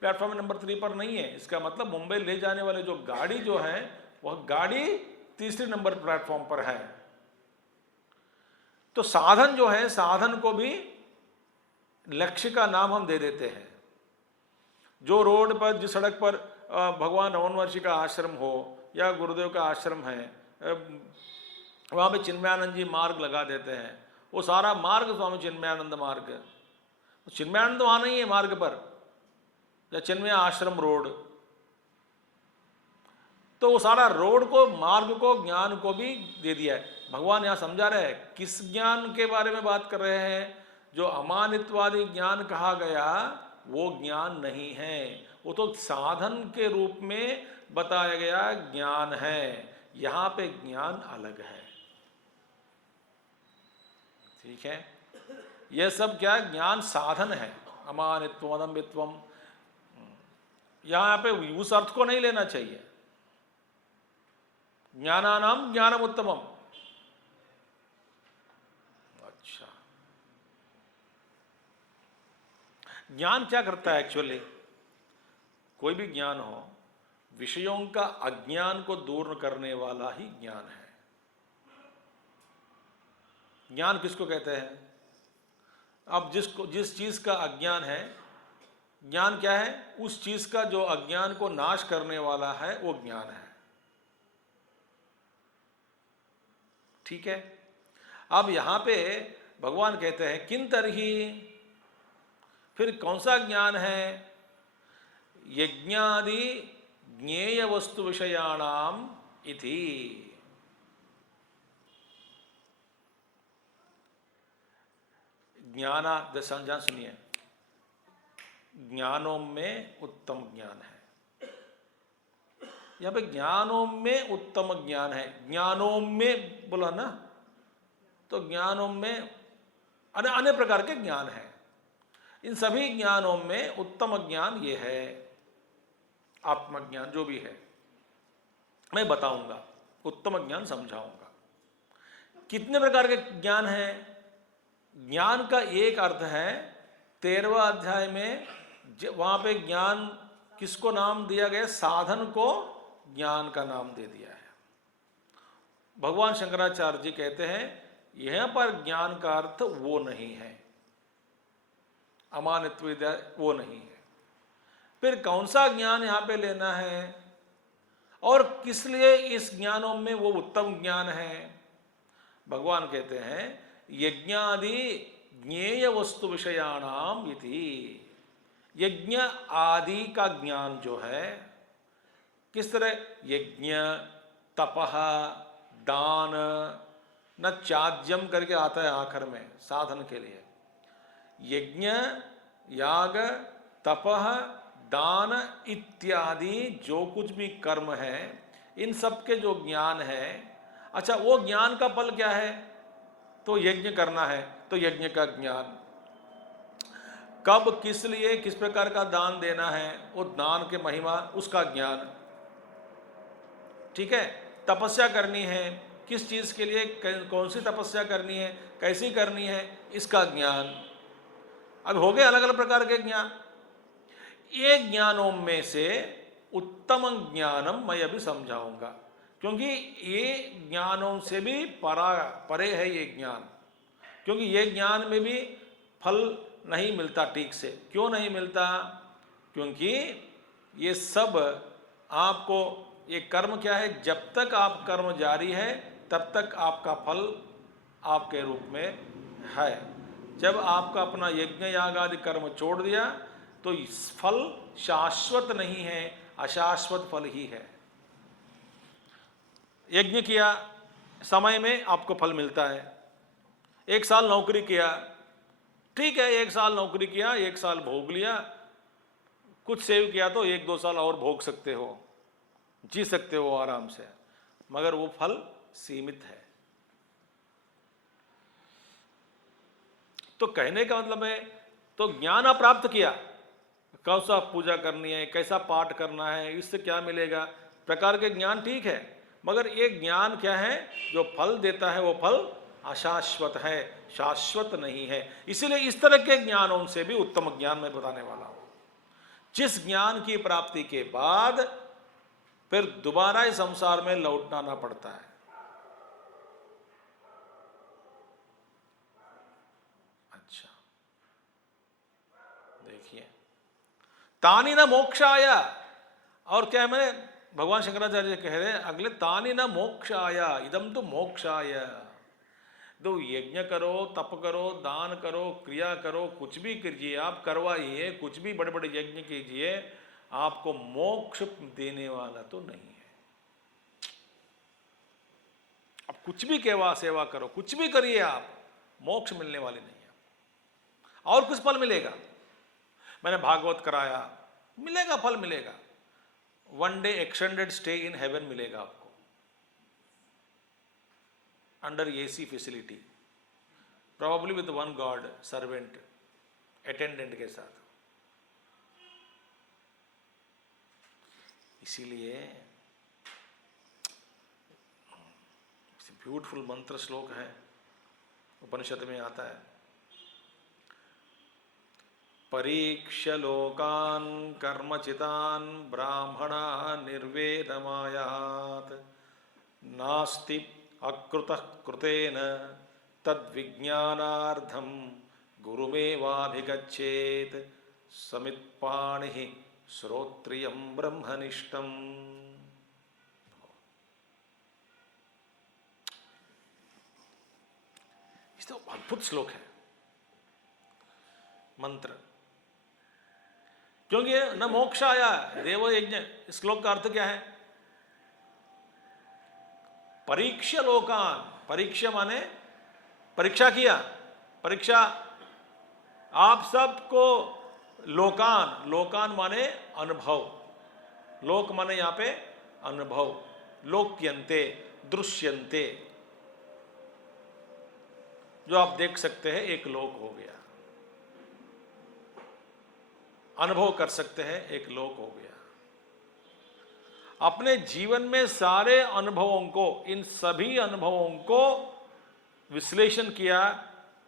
प्लेटफॉर्म नंबर 3 पर नहीं है। इसका मतलब मुंबई ले जाने वाले जो गाड़ी जो है, वह गाड़ी तीसरे नंबर प्लेटफॉर्म पर है। तो साधन जो है, साधन को भी लक्ष्य का नाम हम दे देते हैं। जो रोड पर, जिस सड़क पर भगवान रमन महर्षि का आश्रम हो या गुरुदेव का आश्रम है, वहाँ पे चिन्मयानंद जी मार्ग लगा देते हैं। वो सारा मार्ग स्वामी चिन्मयानंद मार्ग, चिन्मयानंद वहाँ नहीं है मार्ग पर, या चिन्मय आश्रम रोड। तो वो सारा रोड को, मार्ग को, ज्ञान को भी दे दिया है। भगवान यहाँ समझा रहे हैं किस ज्ञान के बारे में बात कर रहे हैं। जो अमानित्वादी ज्ञान कहा गया वो ज्ञान नहीं है, वो तो साधन के रूप में बताया गया ज्ञान है। यहाँ पे ज्ञान अलग है, ठीक है। यह सब क्या ज्ञान साधन है, अमानित्वम अदम्भित्वम। यहाँ पे उस अर्थ को नहीं लेना चाहिए। ज्ञानानाम ज्ञानम उत्तमम। अच्छा, ज्ञान क्या करता है एक्चुअली? कोई भी ज्ञान हो, विषयों का अज्ञान को दूर करने वाला ही ज्ञान है। ज्ञान किसको कहते हैं? अब जिस चीज का अज्ञान है, ज्ञान क्या है? उस चीज का जो अज्ञान को नाश करने वाला है वो ज्ञान है, ठीक है। अब यहां पे भगवान कहते हैं किन तरही, फिर कौन सा ज्ञान है? यज्ञादि ज्ञेय वस्तु विषयाणाम इति। ज्ञाना दशांजान सुनिए, ज्ञानों में उत्तम ज्ञान है। यहां पे ज्ञानों में उत्तम ज्ञान है। ज्ञानों में बोला ना, तो ज्ञानों में अन्य प्रकार के ज्ञान है। इन सभी ज्ञानों में उत्तम ज्ञान ये है, आत्मज्ञान जो भी है। मैं बताऊंगा, उत्तम ज्ञान समझाऊंगा। कितने प्रकार के ज्ञान है? ज्ञान का एक अर्थ है 13वां अध्याय में, वहां पे ज्ञान किसको नाम दिया गया? साधन को ज्ञान का नाम दे दिया है। भगवान शंकराचार्य जी कहते हैं यहां पर ज्ञान का अर्थ वो नहीं है, अमानित्व वो नहीं है। फिर कौन सा ज्ञान यहां पे लेना है और किस लिए इस ज्ञानों में वो उत्तम ज्ञान है? भगवान कहते हैं यज्ञादि ज्ञेय वस्तु विषयाणाम इति। यज्ञ आदि का ज्ञान जो है, किस तरह? यज्ञ, तपः, दान, न त्याज्यम करके आता है आखिर में साधन के लिए। यज्ञ, याग, तपः, दान इत्यादि जो कुछ भी कर्म है, इन सब के जो ज्ञान है, अच्छा वो ज्ञान का फल क्या है? तो यज्ञ करना है, तो यज्ञ का ज्ञान। कब, किस लिए, किस प्रकार का दान देना है, वो दान के महिमा, उसका ज्ञान, ठीक है। तपस्या करनी है, किस चीज के लिए, कौन सी तपस्या करनी है, कैसी करनी है, इसका ज्ञान। अब हो गए अलग अलग प्रकार के ज्ञान। ये ज्ञानों में से उत्तम ज्ञानम मैं अभी समझाऊंगा, क्योंकि ये ज्ञानों से भी परे है ये ज्ञान। क्योंकि ये ज्ञान में भी फल नहीं मिलता ठीक से। क्यों नहीं मिलता? क्योंकि ये सब आपको, ये कर्म क्या है? जब तक आप कर्म जारी है तब तक आपका फल आपके रूप में है। जब आपका अपना यज्ञ याग आदि कर्म छोड़ दिया तो इस फल शाश्वत नहीं है, अशाश्वत फल ही है। यज्ञ किया, समय में आपको फल मिलता है। 1 साल नौकरी किया, ठीक है, 1 साल नौकरी किया, 1 साल भोग लिया, कुछ सेव किया तो 1-2 साल और भोग सकते हो, जी सकते हो आराम से, मगर वो फल सीमित है। तो कहने का मतलब है, तो ज्ञान आप प्राप्त किया, कौन सा पूजा करनी है, कैसा पाठ करना है, इससे क्या मिलेगा, प्रकार के ज्ञान ठीक है, मगर ये ज्ञान क्या है? जो फल देता है वो फल अशाश्वत है, शाश्वत नहीं है। इसीलिए इस तरह के ज्ञानों से भी उत्तम ज्ञान मैं बताने वाला हूं, जिस ज्ञान की प्राप्ति के बाद फिर दोबारा इस संसार में लौटना ना पड़ता है। अच्छा, देखिए, तानी न मोक्षाय, और क्या है, मैंने भगवान शंकराचार्य कह रहे हैं अगले, तानी न मोक्षाय इदम तो मोक्षाय। तो यज्ञ करो, तप करो, दान करो, क्रिया करो, कुछ भी कीजिए आप, करवाइए, कुछ भी बड़े बड़े यज्ञ कीजिए, आपको मोक्ष देने वाला तो नहीं है। अब कुछ भी केवा सेवा करो, कुछ भी करिए आप, मोक्ष मिलने वाले नहीं है। और कुछ फल मिलेगा, मैंने भागवत कराया, मिलेगा, फल मिलेगा, one day extended stay in heaven मिलेगा आपको, under AC facility, probably with one God servant attendant के साथ। इसीलिए ब्यूटीफुल मंत्र श्लोक है, उपनिषद में आता है, परीक्ष्य लोकान् कर्मचितान् ब्राह्मणा निर्वेदमायात् नास्ति अकृतः कृतेन तद्विज्ञानार्थं गुरुमेवाभिगच्छेत् समित्पाणिः श्रोत्रियं ब्रह्मनिष्ठम्। इस तो अद्भुत श्लोक है, मंत्र, क्योंकि न मोक्ष आया देव यज्ञ। इस श्लोक का अर्थ क्या है? परीक्ष्य लोकान, परीक्षा माने परीक्षा किया, परीक्षा आप सबको, लोकान, लोकान माने अनुभव, लोक माने यहां पे अनुभव, लोक्यन्ते दृश्यन्ते, जो आप देख सकते हैं एक लोक हो गया, अनुभव कर सकते हैं एक लोक हो गया। अपने जीवन में सारे अनुभवों को, इन सभी अनुभवों को विश्लेषण किया,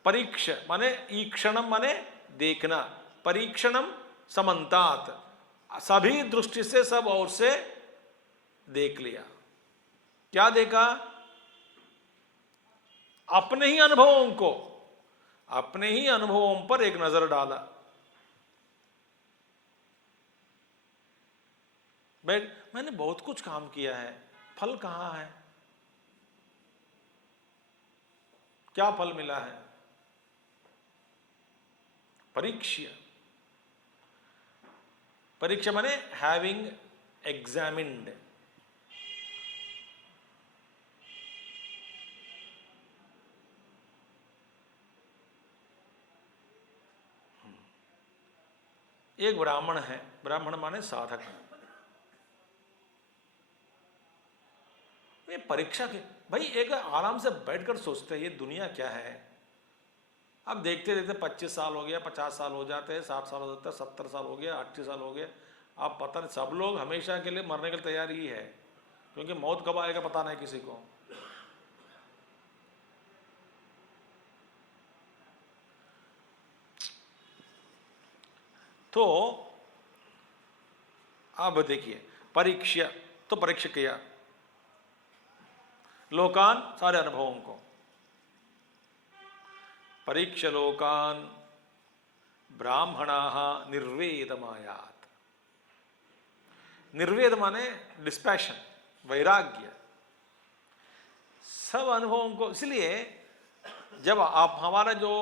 परीक्ष माने ईक्षणम माने देखना, परीक्षणम समन्तात, सभी दृष्टि से सब ओर से देख लिया। क्या देखा? अपने ही अनुभवों को, अपने ही अनुभवों पर एक नजर डाला। मैंने बहुत कुछ काम किया है, फल कहां है? क्या फल मिला है? परीक्षा, परीक्षा माने हैविंग एग्जामिन्ड, एक ब्राह्मण है, ब्राह्मण माने साधक, ये परीक्षा के भाई एक आराम से बैठकर सोचते हैं ये दुनिया क्या है। अब देखते देखते 25 साल हो गया, 50 साल हो जाते हैं, 60 साल हो जाता है, 70 साल हो गया, 80 साल हो गया। आप पता नहीं, सब लोग हमेशा के लिए मरने के लिए तैयार ही है, क्योंकि मौत कब आएगा पता नहीं किसी को। तो अब देखिए, परीक्षा तो परीक्षा किया, लोकान सारे अनुभवों को, परीक्ष लोकान ब्राह्मणाः निर्वेदमायात्, निर्वेद माने डिस्पैशन, वैराग्य, सब अनुभवों को। इसलिए जब आप, हमारा जो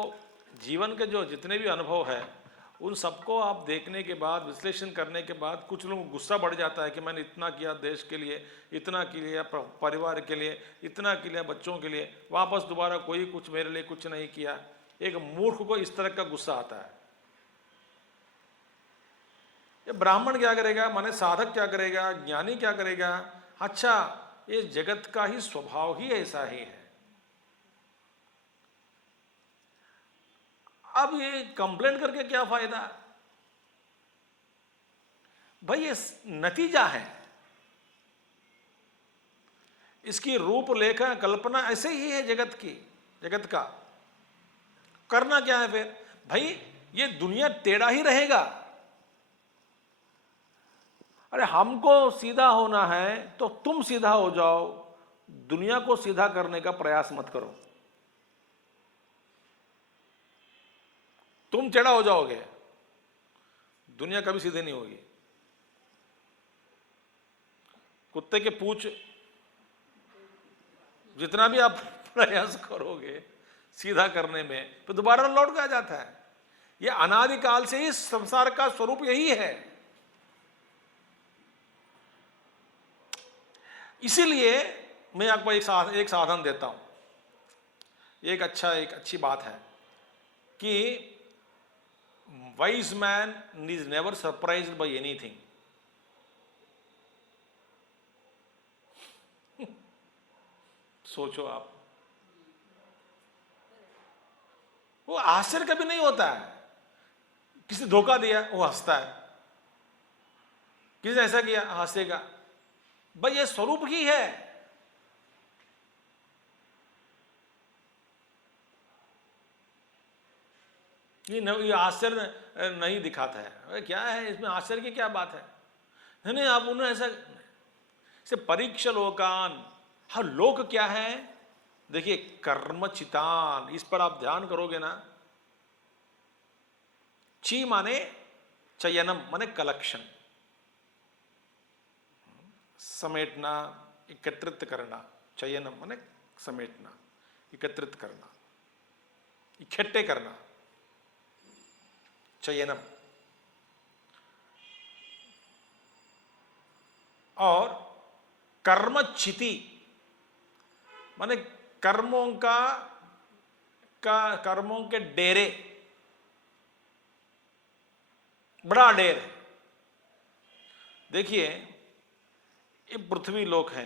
जीवन के जो जितने भी अनुभव है, उन सबको आप देखने के बाद, विश्लेषण करने के बाद, कुछ लोगों को गुस्सा बढ़ जाता है कि मैंने इतना किया देश के लिए, इतना किया परिवार के लिए, इतना किया बच्चों के लिए, वापस दोबारा कोई कुछ मेरे लिए कुछ नहीं किया। एक मूर्ख को इस तरह का गुस्सा आता है। ये ब्राह्मण क्या करेगा, माने साधक क्या करेगा, ज्ञानी क्या करेगा? अच्छा, ये जगत का ही स्वभाव ही ऐसा ही है। अब ये कंप्लेंट करके क्या फायदा भाई? ये नतीजा है, इसकी रूपरेखा कल्पना ऐसे ही है जगत की, जगत का। करना क्या है फिर भाई? ये दुनिया टेढ़ा ही रहेगा। अरे हमको सीधा होना है तो तुम सीधा हो जाओ, दुनिया को सीधा करने का प्रयास मत करो। तुम टेढ़ा हो जाओगे, दुनिया कभी सीधी नहीं होगी। कुत्ते के पूंछ जितना भी आप प्रयास करोगे सीधा करने में तो दोबारा लौट के आ जाता है। यह अनादिकाल से ही संसार का स्वरूप यही है। इसीलिए मैं आपको एक साधन देता हूं। एक अच्छी बात है कि wise man is never surprised bye anything. सोचो आप, वो आश्चर्य कभी नहीं होता है। किसी ने धोखा दिया वो हंसता है, किसी ने ऐसा किया हंसेगा। भाई ये स्वरूप ही है। ये आश्चर्य नहीं दिखाता है। अरे क्या है इसमें आश्चर्य की क्या बात है? नहीं आप उन्होंने ऐसा से परीक्ष लोकान। हाँ लोक क्या है? देखिए कर्मचितान, इस पर आप ध्यान करोगे ना। ची माने चयनम माने कलेक्शन, समेटना, एकत्रित करना। चयनम माने समेटना, एकत्रित करना, इकट्ठे करना, चयनम। और कर्मचिति माने कर्मों कर्मों के डेरे, बड़ा डेर है। देखिए ये पृथ्वी लोक है।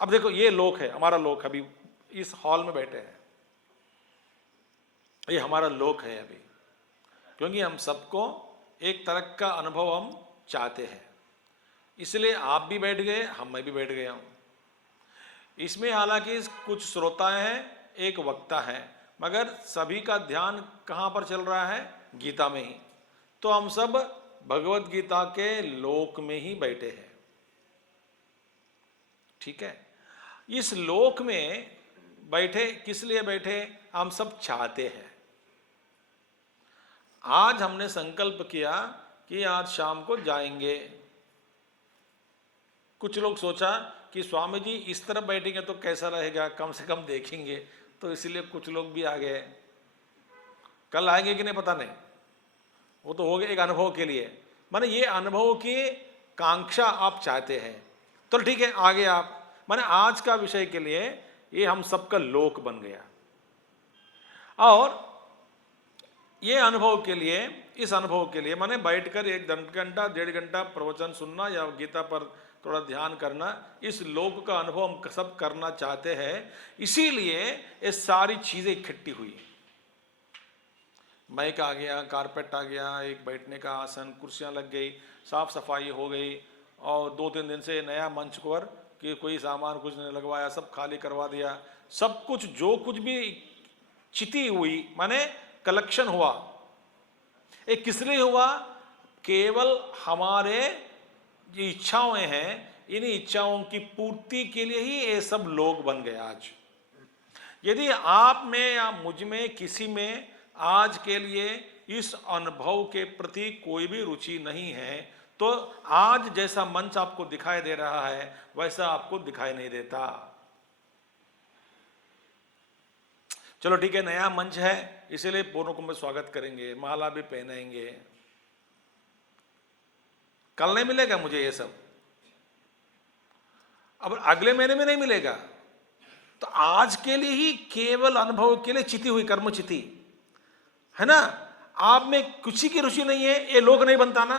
अब देखो ये लोक है, हमारा लोक है। अभी इस हॉल में बैठे हैं, ये हमारा लोक है अभी, क्योंकि हम सबको एक तरह का अनुभव हम चाहते हैं। इसलिए आप भी बैठ गए, मैं भी बैठ गया हूं। इसमें हालांकि कुछ श्रोता हैं, एक वक्ता है, मगर सभी का ध्यान कहां पर चल रहा है? गीता में ही। तो हम सब भगवत गीता के लोक में ही बैठे हैं। ठीक है, इस लोक में बैठे किस लिए बैठे? हम सब चाहते हैं। आज हमने संकल्प किया कि आज शाम को जाएंगे। कुछ लोग सोचा कि स्वामी जी इस तरफ बैठेंगे तो कैसा रहेगा, कम से कम देखेंगे, तो इसलिए कुछ लोग भी आ गए। कल आएंगे कि नहीं पता नहीं, वो तो हो गया एक अनुभव के लिए। माने ये अनुभव की कांक्षा आप चाहते हैं तो ठीक है, आगे आप। माने आज का विषय के लिए ये हम सबका लोक बन गया। और ये अनुभव के लिए, इस अनुभव के लिए माने बैठकर 1 घंटा 1.5 घंटा प्रवचन सुनना या गीता पर थोड़ा ध्यान करना, इस लोक का अनुभव हम सब करना चाहते हैं। इसीलिए ये सारी चीजें इकट्ठी हुई। माइक आ गया, कारपेट आ गया, एक बैठने का आसन, कुर्सियां लग गई, साफ सफाई हो गई, और 2-3 दिन से नया मंच पर कि कोई सामान कुछ नहीं लगवाया, सब खाली करवा दिया। सब कुछ जो कुछ भी चिति हुई माने कलेक्शन हुआ, ये किस लिए हुआ? केवल हमारे जो इच्छाएं हैं, इन इच्छाओं की पूर्ति के लिए ही ये सब लोग बन गए आज। यदि आप में या मुझ में किसी में आज के लिए इस अनुभव के प्रति कोई भी रुचि नहीं है, तो आज जैसा मंच आपको दिखाई दे रहा है वैसा आपको दिखाई नहीं देता। चलो ठीक है, नया मंच है इसीलिए पूर्ण कुंभ स्वागत करेंगे, माला भी पहनाएंगे। कल नहीं मिलेगा मुझे ये सब, अब अगले महीने में नहीं मिलेगा। तो आज के लिए ही केवल अनुभव के लिए चिति हुई, कर्म चिति है ना। आप में किसी की रुचि नहीं है, ये लोक नहीं बनता ना।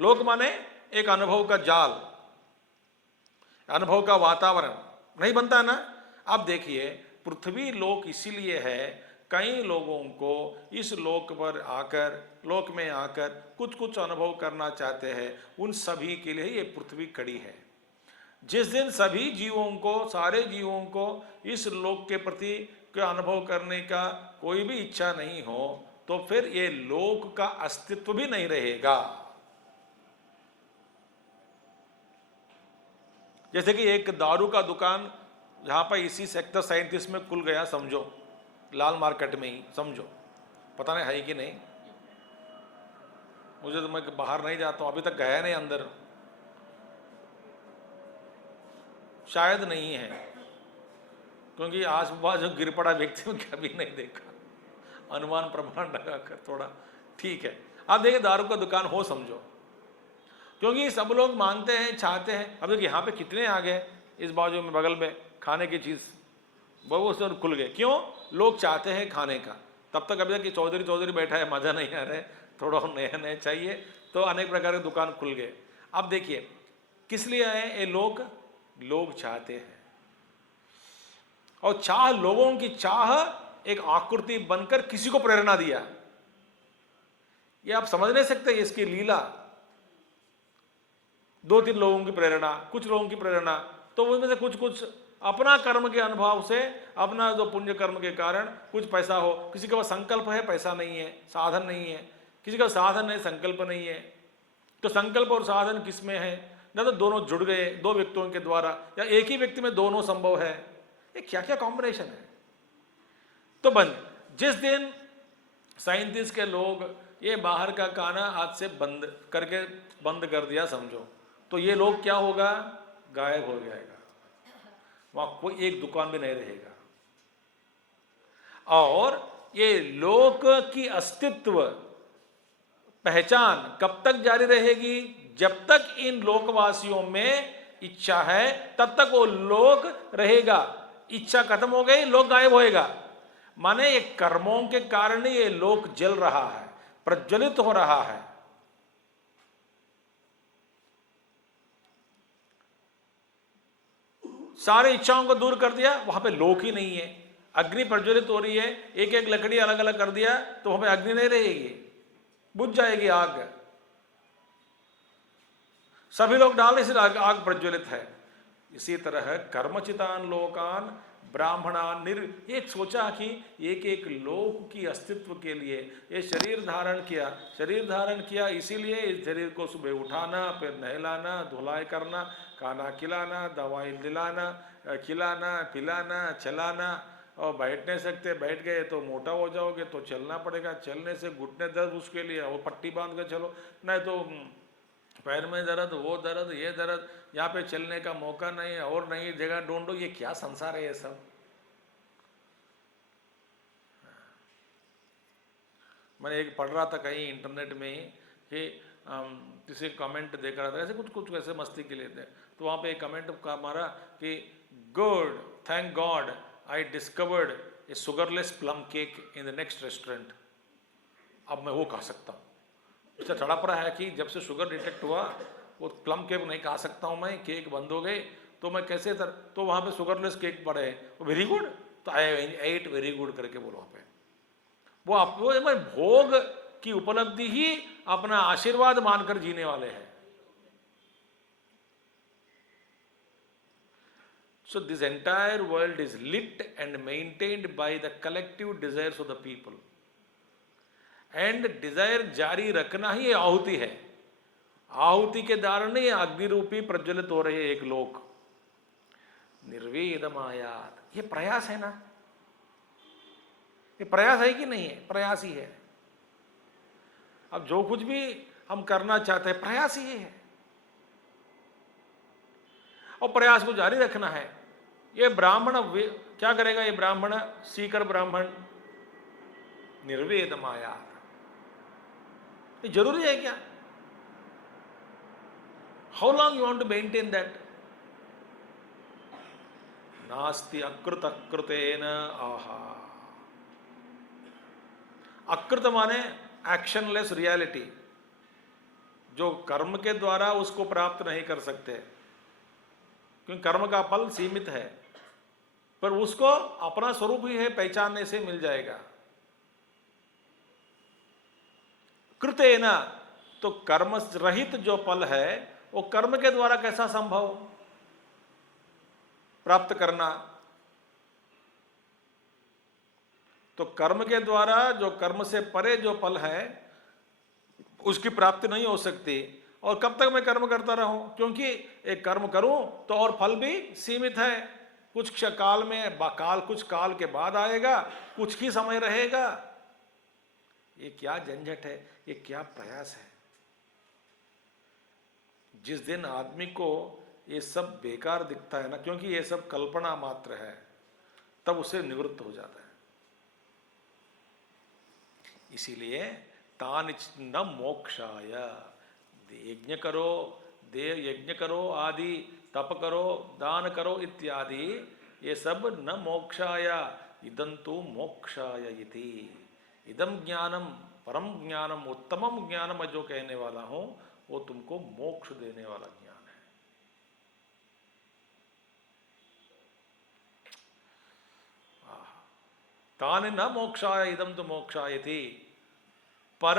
लोक माने एक अनुभव का जाल, अनुभव का वातावरण नहीं बनता ना। अब देखिए पृथ्वी लोक इसीलिए है, कई लोगों को इस लोक पर आकर, लोक में आकर कुछ कुछ अनुभव करना चाहते हैं, उन सभी के लिए ये पृथ्वी कड़ी है। जिस दिन सभी जीवों को, सारे जीवों को इस लोक के प्रति का अनुभव करने का कोई भी इच्छा नहीं हो, तो फिर ये लोक का अस्तित्व भी नहीं रहेगा। जैसे कि एक दारू का दुकान जहाँ पर इसी सेक्टर 37 में खुल गया, समझो लाल मार्केट में ही, समझो, पता नहीं है कि नहीं, मुझे तो, मैं बाहर नहीं जाता हूँ, अभी तक गया नहीं अंदर, शायद नहीं है, क्योंकि आसपास जो गिर पड़ा व्यक्ति में कभी नहीं देखा, अनुमान प्रमाण लगाकर थोड़ा ठीक है। आप देखिए दारू का दुकान हो समझो, क्योंकि सब लोग मांगते हैं, चाहते हैं। अब देखिए यहाँ पे कितने आ गए, इस बाजू में बगल में खाने की चीज़ बहुत से खुल गए, क्यों? लोग चाहते हैं खाने का। तब तक अभी तक कि चौधरी बैठा है, मज़ा नहीं आ रहा है, थोड़ा नया नया चाहिए, तो अनेक प्रकार के दुकान खुल गए। अब देखिए किस लिए आए ये लोग चाहते हैं, और चाह, लोगों की चाह एक आकृति बनकर किसी को प्रेरणा दिया। ये आप समझ नहीं सकते इसकी लीला। 2-3 लोगों की प्रेरणा, कुछ लोगों की प्रेरणा, तो उनमें से कुछ अपना कर्म के अनुभव से, अपना जो पुण्य कर्म के कारण कुछ पैसा हो, किसी के पास संकल्प है, पैसा नहीं है, साधन नहीं है, किसी का साधन है, संकल्प नहीं है, तो संकल्प और साधन किस में है? ना तो दोनों जुड़ गए 2 व्यक्तियों के द्वारा, या एक ही व्यक्ति में दोनों संभव है। ये क्या क्या कॉम्बिनेशन है। तो जिस दिन साइंटिस्ट के लोग ये बाहर का खाना आज से बंद कर दिया समझो, तो ये लोग क्या होगा? गायब हो जाएगा, वहां कोई एक दुकान भी नहीं रहेगा। और ये लोक की अस्तित्व पहचान कब तक जारी रहेगी? जब तक इन लोकवासियों में इच्छा है तब तक वो लोक रहेगा। इच्छा खत्म हो गई, लोक गायब होएगा। माने ये कर्मों के कारण ये लोक जल रहा है, प्रज्वलित हो रहा है। सारे इच्छाओं को दूर कर दिया, वहां पे लोक ही नहीं है। अग्नि प्रज्वलित हो रही है, एक एक लकड़ी अलग अलग कर दिया तो वहां पे अग्नि नहीं रहेगी, बुझ जाएगी आग। सभी लोग डाल, इसलिए आग प्रज्वलित है। इसी तरह कर्मचितान लोकान ब्राह्मणान ये सोचा कि एक एक लोक की अस्तित्व के लिए ये शरीर धारण किया, इसीलिए इस शरीर को सुबह उठाना, फिर नहलाना, धुलाई करना, खाना खिलाना, दवाई दिलाना, खिलाना पिलाना, चलाना। और बैठ नहीं सकते, बैठ गए तो मोटा हो जाओगे, तो चलना पड़ेगा, चलने से घुटने दर्द, उसके लिए वो पट्टी बांध कर चलो, नहीं तो पैर में दर्द, वो दर्द, ये दर्द, यहाँ पे चलने का मौका नहीं, और नई जगह ढूंढो। ये क्या संसार है ये सब। मैंने एक पढ़ रहा था कहीं इंटरनेट में ही कि किसी कमेंट देख रहा था, ऐसे कुछ ऐसे मस्ती के लिए थे, तो वहाँ पे एक कमेंट का मारा कि good, thank God I discovered a sugarless plum cake in the next restaurant. अब मैं वो खा सकता हूँ। इससे चढ़ा पड़ा है कि जब से शुगर डिटेक्ट हुआ वो प्लम केक नहीं खा सकता हूँ मैं, केक बंद हो गए, तो मैं कैसे तो वहाँ पे शुगरलेस केक पड़े हैं, वेरी गुड, तो आई एट वेरी गुड करके बोलो वहाँ पे। वो मैं भोग की उपलब्धि ही अपना आशीर्वाद मानकर जीने वाले हैं। So this entire world is lit and maintained by the collective desires of the people. And desire जारी रखना ही ये आहुति है। आहुति के द्वारा नहीं अग्नि रूपी प्रज्वलित हो रहे एक लोक। निर्वेदमायात, ये प्रयास है ना, ये प्रयास है कि नहीं है? प्रयास ही है। अब जो कुछ भी हम करना चाहते हैं प्रयास ही है, और प्रयास को जारी रखना है। ये ब्राह्मण क्या करेगा? ये ब्राह्मण सीकर ब्राह्मण निर्वेदमायात, ये जरूरी है क्या? How long you want to maintain that? नास्ति अकृत अकृतेन आहा। अकृत माने एक्शनलेस रियलिटी, जो कर्म के द्वारा उसको प्राप्त नहीं कर सकते, क्योंकि कर्म का फल सीमित है, पर उसको अपना स्वरूप ही है, पहचानने से मिल जाएगा। कृतेन, तो कर्म रहित जो फल है वो कर्म के द्वारा कैसा संभव प्राप्त करना? तो कर्म के द्वारा जो कर्म से परे जो फल है उसकी प्राप्ति नहीं हो सकती। और कब तक मैं कर्म करता रहूं? क्योंकि एक कर्म करूं तो और फल भी सीमित है, कुछ काल में कुछ काल के बाद आएगा, कुछ ही समय रहेगा। ये क्या झंझट है, ये क्या प्रयास है। जिस दिन आदमी को ये सब बेकार दिखता है ना, क्योंकि ये सब कल्पना मात्र है, तब उसे निवृत्त हो जाता है। इसीलिए तान न मोक्षाय, यज्ञ करो, देव यज्ञ करो आदि, तप करो, दान करो इत्यादि, ये सब न मोक्षाय, इदंतु मोक्षाय इति। इदम ज्ञानम परम ज्ञानम उत्तमम ज्ञानम, जो कहने वाला हूं वो तुमको मोक्ष देने वाला ज्ञान है। तानि न मोक्षाय इदम तो मोक्षाय थी, पर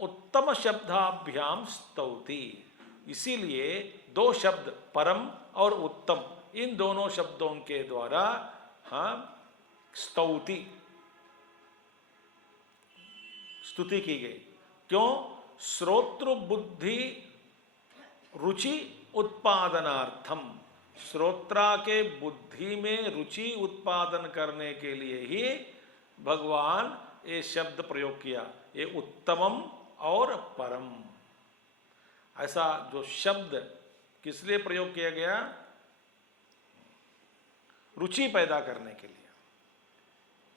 उत्तम शब्दाभ्याम स्तौति। इसीलिए दो शब्द परम और उत्तम, इन दोनों शब्दों के द्वारा स्तौति, स्तुति की गई। क्यों? श्रोत्र बुद्धि रुचि उत्पादनार्थम, श्रोत्रा के बुद्धि में रुचि उत्पादन करने के लिए ही भगवान ये शब्द प्रयोग किया, ये उत्तमम और परम। ऐसा जो शब्द किस लिए प्रयोग किया गया? रुचि पैदा करने के लिए।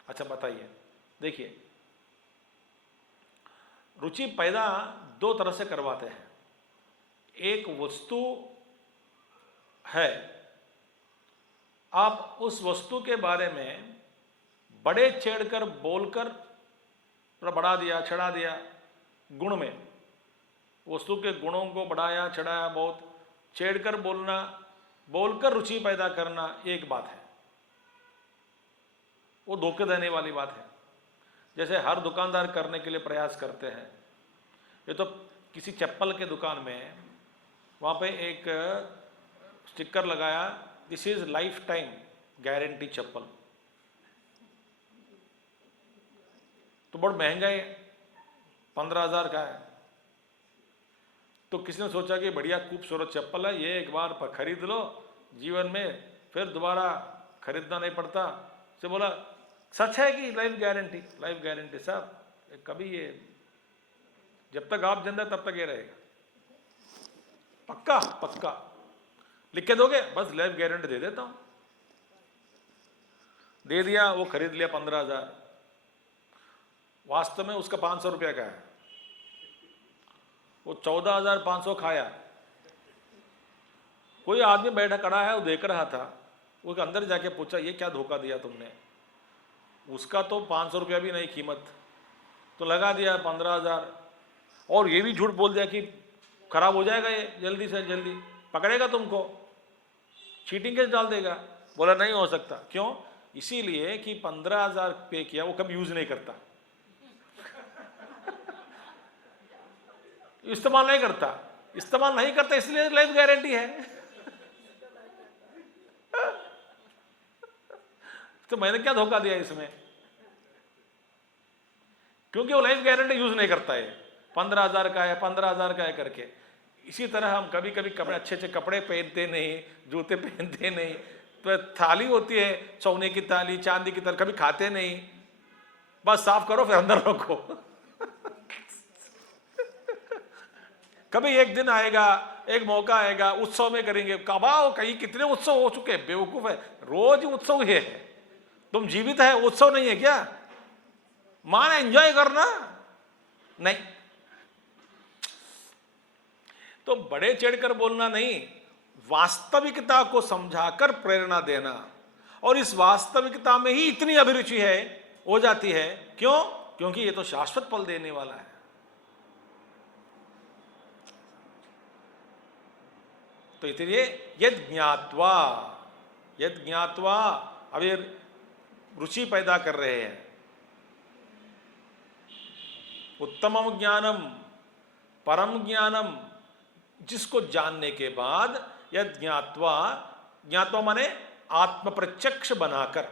अच्छा बताइए, देखिए, रुचि पैदा दो तरह से करवाते हैं। एक वस्तु है, आप उस वस्तु के बारे में बड़े छेड़कर बोलकर बढ़ा दिया, चढ़ा दिया, गुण में वस्तु के गुणों को बढ़ाया चढ़ाया, बहुत छेड़कर बोलना, बोलकर रुचि पैदा करना एक बात है, वो धोखे देने वाली बात है। जैसे हर दुकानदार करने के लिए प्रयास करते हैं। ये तो किसी चप्पल के दुकान में वहाँ पे एक स्टिकर लगाया, this is life time guarantee chappal, तो बहुत महंगा है, 15,000 का है। तो किसी ने सोचा कि बढ़िया खूबसूरत चप्पल है, ये एक बार खरीद लो, जीवन में फिर दोबारा खरीदना नहीं पड़ता। से बोला सच है कि लाइफ गारंटी? लाइफ गारंटी साहब, कभी ये जब तक आप जिंदा तब तक ये रहेगा, पक्का पक्का लिख के दोगे? बस लाइफ गारंटी दे देता हूं। दे दिया, वो खरीद लिया 15,000, वास्तव में उसका 500 रुपया का है, वो 14,500 खाया। कोई आदमी बैठा खड़ा है, वो देख रहा था, वो अंदर जाके पूछा ये क्या धोखा दिया तुमने? उसका तो 500 रुपया भी नहीं कीमत, तो लगा दिया 15,000, और ये भी झूठ बोल दिया कि खराब हो जाएगा ये जल्दी से जल्दी, पकड़ेगा तुमको, चीटिंग केस डाल देगा। बोला नहीं हो सकता। क्यों? इसीलिए कि 15,000 पे किया, वो कभी यूज नहीं करता, इस्तेमाल नहीं करता, इस्तेमाल नहीं करता, इसलिए लाइफ गारंटी है। तो मैंने क्या धोखा दिया इसमें? क्योंकि वो लाइफ गारंटी यूज नहीं करता है, 15,000 का है, 15,000 का है करके। इसी तरह हम कभी कभी कपड़े, अच्छे अच्छे कपड़े पहनते नहीं, जूते पहनते नहीं, तो थाली होती है सोने की थाली, चांदी की थाली, कभी खाते नहीं, बस साफ करो फिर अंदर रखो। कभी एक दिन आएगा, एक मौका आएगा, उत्सव में करेंगे, कबाओ कहीं कितने उत्सव हो चुके हैं, बेवकूफ है, रोज उत्सव ही है। तुम जीवित है, उत्सव नहीं है क्या? मान एंजॉय करना नहीं। तो बड़े चढ़कर बोलना नहीं, वास्तविकता को समझाकर प्रेरणा देना। और इस वास्तविकता में ही इतनी अभिरुचि है, हो जाती है। क्यों? क्योंकि ये तो शाश्वत फल देने वाला है। तो इसलिए यद ज्ञात्वा अभी रुचि पैदा कर रहे हैं। उत्तमम ज्ञानम परम ज्ञानम, जिसको जानने के बाद यद ज्ञात्वा माने आत्म प्रत्यक्ष बनाकर,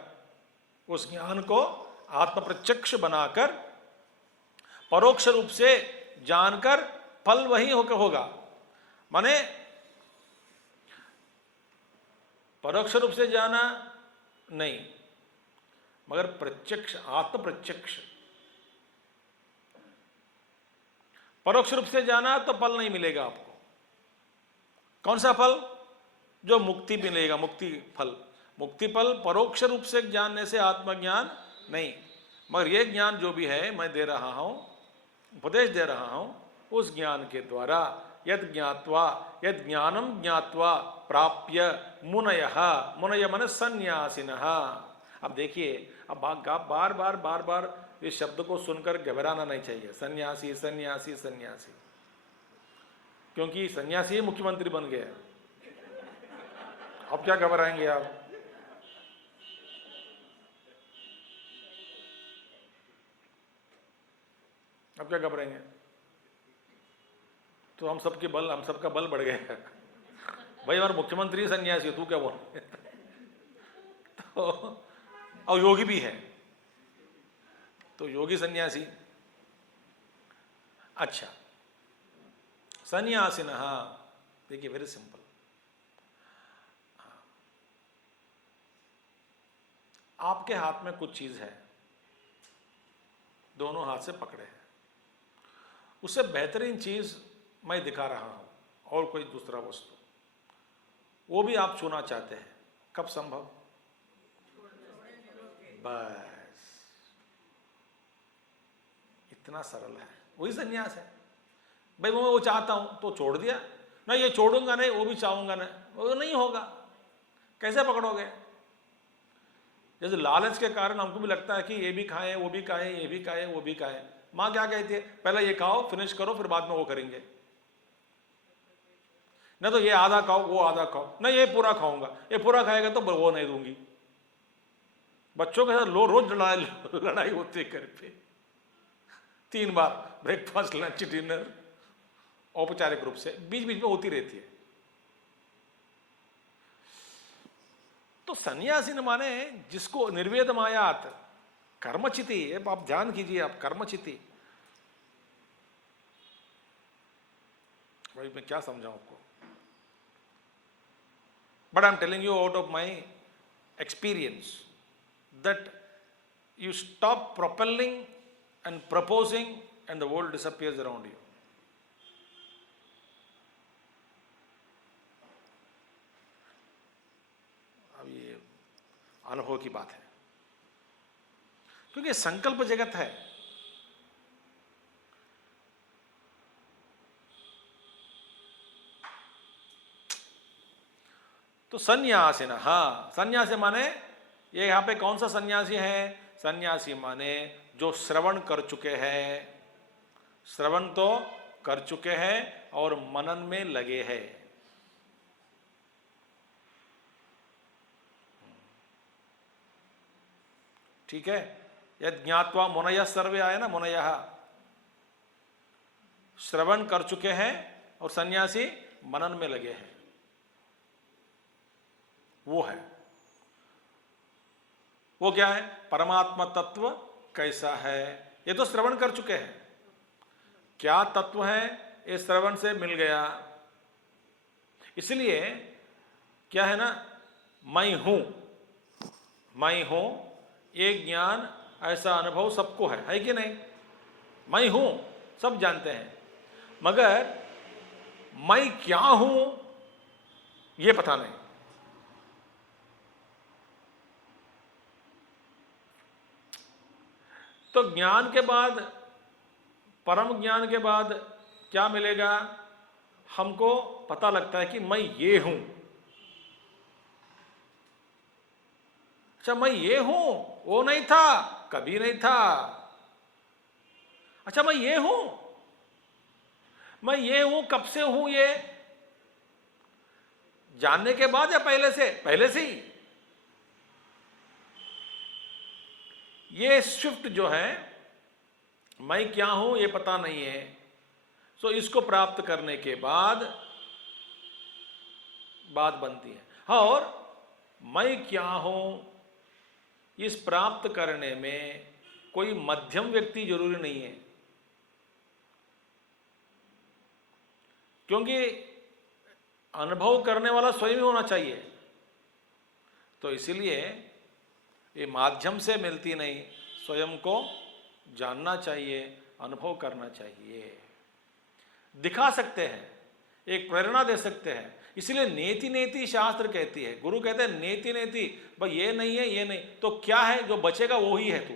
उस ज्ञान को आत्म प्रत्यक्ष बनाकर परोक्ष रूप से जानकर फल वही होगा। माने परोक्ष रूप से जाना नहीं, मगर प्रत्यक्ष, आत्म प्रत्यक्ष। परोक्ष रूप से जाना तो फल नहीं मिलेगा आपको। कौन सा फल? जो मुक्ति मिलेगा, मुक्ति फल। मुक्ति फल परोक्ष रूप से जानने से आत्मज्ञान नहीं, मगर ये ज्ञान जो भी है मैं दे रहा हूं, उपदेश दे रहा हूं, उस ज्ञान के द्वारा यद ज्ञात्वा, यद ज्ञानम ज्ञात्वा प्राप्य मुनयः, मुनय मन सन्यासिनः। अब देखिए, अब बार बार इस शब्द को सुनकर घबराना नहीं चाहिए, सन्यासी सन्यासी सन्यासी, क्योंकि सन्यासी ही मुख्यमंत्री बन गया। अब क्या घबराएंगे आप? अब क्या घबराएंगे? तो हम सबका बल बढ़ गया है भाई, हमारा मुख्यमंत्री सन्यासी, तू क्या बोल तो और योगी भी है, तो योगी सन्यासी। अच्छा, सन्यासिनः, देखिए वेरी सिंपल। आपके हाथ में कुछ चीज है, दोनों हाथ से पकड़े हैं, उससे बेहतरीन चीज मैं दिखा रहा हूं और कोई दूसरा वस्तु, वो भी आप छूना चाहते हैं, कब संभव? बस इतना सरल है, वही सन्यास है भाई। मैं वो चाहता हूं तो छोड़ दिया ना, ये छोड़ूंगा नहीं, वो भी चाहूंगा ना, वो नहीं होगा। कैसे पकड़ोगे? जैसे लालच के कारण हमको भी लगता है कि ये भी खाएं, वो भी खाएं, ये भी खाएं, वो भी खाएं। माँ क्या कहती है? पहले ये खाओ, फिनिश करो, फिर बाद में वो करेंगे। ना तो ये आधा खाओ, वो आधा खाओ, ना ये पूरा खाऊंगा, ये पूरा खाएगा तो वो नहीं दूंगी। बच्चों के साथ रोज लड़ाई होती है घर पे, 3 बार ब्रेकफास्ट, लंच, डिनर, औपचारिक रूप से बीच बीच में होती रहती है। तो सन्यासी ने माने जिसको निर्वेद मायात कर्मचिति, आप ध्यान कीजिए, आप कर्मचिति, भाई मैं क्या समझाऊं आपको, but I am telling you out of my experience that you stop propelling and proposing and the world disappears around you. अब ये अनुभव की बात है, क्योंकि संकल्प जगत है। तो सन्यासिन, हाँ, सन्यासी माने ये यहां पे कौन सा सन्यासी है? सन्यासी माने जो श्रवण कर चुके हैं, श्रवण तो कर चुके हैं और मनन में लगे हैं। ठीक है, यद ज्ञात्वा मुनयः सर्वे आया ना, मुनयः श्रवण कर चुके हैं और सन्यासी मनन में लगे हैं, वो है। वो क्या है? परमात्मा तत्व कैसा है, ये तो श्रवण कर चुके हैं। क्या तत्व है, ये श्रवण से मिल गया। इसलिए क्या है ना, मैं हूं, ये ज्ञान, ऐसा अनुभव सबको है कि नहीं? मैं हूं, सब जानते हैं, मगर मैं क्या हूं ये पता नहीं। तो ज्ञान के बाद, परम ज्ञान के बाद क्या मिलेगा? हमको पता लगता है कि मैं ये हूं। अच्छा, मैं ये हूं, वो नहीं था, कभी नहीं था। अच्छा, मैं ये हूं, कब से हूं? ये जानने के बाद या पहले से? पहले से ही। ये शिफ्ट जो है, मैं क्या हूं ये पता नहीं है, सो इसको प्राप्त करने के बाद बात बनती है। और मैं क्या हूं इस प्राप्त करने में कोई मध्यम व्यक्ति जरूरी नहीं है, क्योंकि अनुभव करने वाला स्वयं ही होना चाहिए। तो इसीलिए ये माध्यम से मिलती नहीं, स्वयं को जानना चाहिए, अनुभव करना चाहिए। दिखा सकते हैं, एक प्रेरणा दे सकते हैं, इसलिए नेति नेति शास्त्र कहती है, गुरु कहते हैं नेति नेति, भाई ये नहीं है, ये नहीं, तो क्या है जो बचेगा वो ही है तू।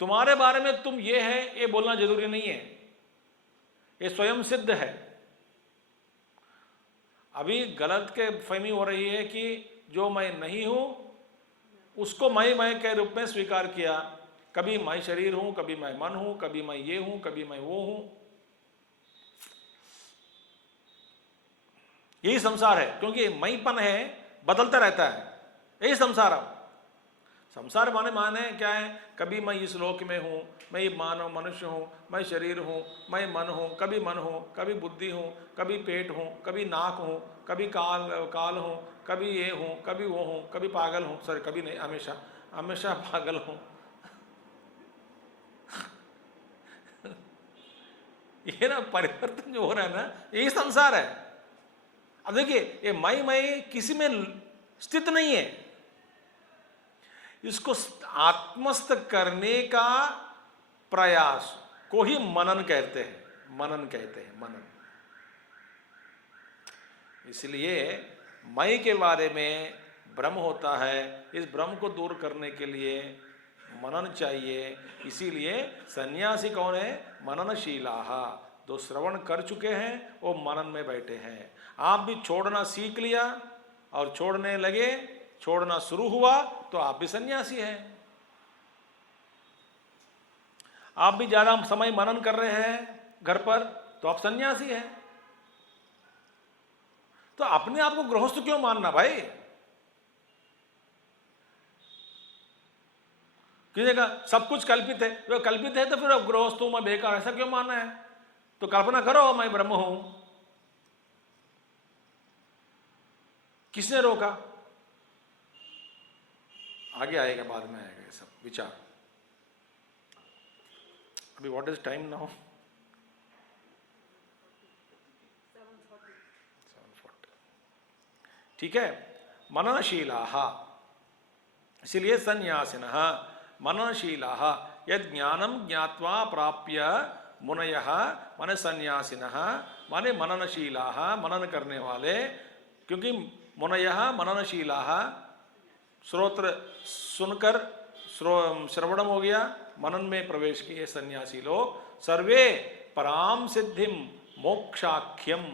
तुम्हारे बारे में तुम ये है ये बोलना जरूरी नहीं है, ये स्वयं सिद्ध है। अभी गलत के फहमी हो रही है कि जो मैं नहीं हूं उसको मैं के रूप में स्वीकार किया। कभी मैं शरीर हूं, कभी मैं मन हूं, कभी मैं ये हूं, कभी मैं वो हूं। यही संसार है, क्योंकि मैंपन है, बदलता रहता है, यही संसार है। संसार माने क्या है, कभी मैं इस लोक में हूँ, मैं मानव मनुष्य हूँ, मैं शरीर हूँ, मैं मन हूँ, कभी बुद्धि हूँ, कभी पेट हूँ, कभी नाक हूँ, कभी काल हूँ, कभी ये हूँ, कभी वो हूँ, कभी पागल हूँ, सॉरी कभी नहीं, हमेशा हमेशा पागल हूँ। ये ना परिवर्तन जो हो रहा है ना, यही संसार है। अब देखिए, ये मैं किसी में स्थित नहीं है, इसको आत्मस्थ करने का प्रयास को ही मनन कहते हैं, मनन कहते हैं, मनन। इसलिए मैं के बारे में भ्रम होता है, इस भ्रम को दूर करने के लिए मनन चाहिए। इसीलिए सन्यासी कौन है, मननशीलाः, जो श्रवण कर चुके हैं वो मनन में बैठे हैं। आप भी छोड़ना सीख लिया और छोड़ने लगे, छोड़ना शुरू हुआ तो आप भी सन्यासी हैं। आप भी ज्यादा समय मनन कर रहे हैं घर पर तो आप सन्यासी हैं। तो अपने आप को गृहस्थ क्यों मानना भाई? किसी का सब कुछ कल्पित है, तो कल्पित है तो फिर अब गृहस्थ हूं मैं बेकार, ऐसा क्यों मानना है? तो कल्पना करो मैं ब्रह्म हूं। किसने रोका? आगे आएगा, बाद में आएगा ये सब विचार। अभी व्हाट इज टाइम नाउ? 7:40। ठीक है, मननशीलाः, इसलिए सन्यासिनः मननशीलाः, यद ज्ञानम ज्ञात्वा प्राप्य मुनयः माने सन्यासिनः माने मननशीलाः, मनन करने वाले। क्योंकि मुनयः मननशीलाः, श्रोत्र सुनकर श्रवणम हो गया, मनन में प्रवेश किए सन्यासी लोग, सर्वे पराम सिद्धिम मोक्षाख्यम,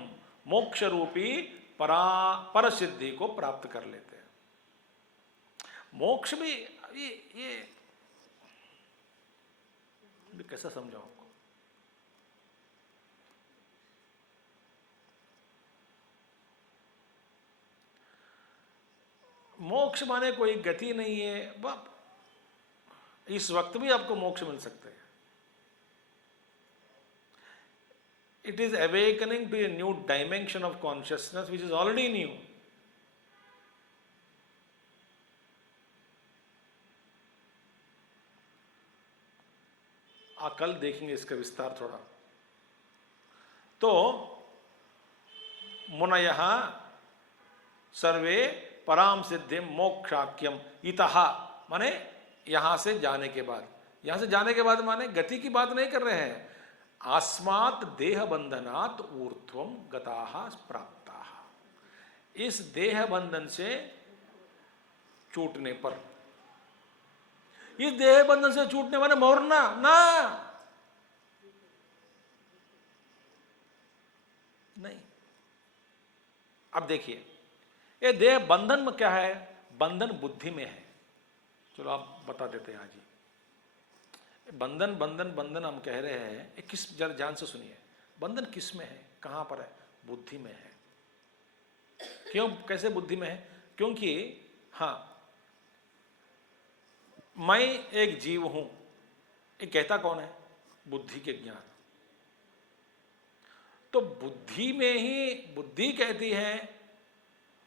मोक्ष रूपी पर सिद्धि को प्राप्त कर लेते हैं। मोक्ष भी ये कैसा समझाऊं आपको? मोक्ष माने कोई गति नहीं है, इस वक्त भी आपको मोक्ष मिल सकते हैं। It is awakening to a new dimension of consciousness which is already new. कल देखेंगे इसका विस्तार थोड़ा। तो मुनयः सर्वे पराम सिद्धिम मोक्षाख्यम इतः माने यहां से जाने के बाद, यहां से जाने के बाद माने गति की बात नहीं कर रहे हैं। आस्मात् देह बंधनात् ऊर्ध्वम गताः प्राप्ताः, इस देह बंधन से छूटने पर, इस देह बंधन से छूटने माने मरना ना, नहीं। अब देखिए, ये देह बंधन में क्या है? बंधन बुद्धि में है। चलो आप बता देते हैं आज ही। बंधन बंधन बंधन हम कह रहे हैं, ये किस, जरा ध्यान से सुनिए, बंधन किस में है, कहां पर है? बुद्धि में है। क्यों, कैसे बुद्धि में है? क्योंकि हाँ, मैं एक जीव हूं, ये कहता कौन है? बुद्धि के ज्ञान। तो बुद्धि में ही बुद्धि कहती है,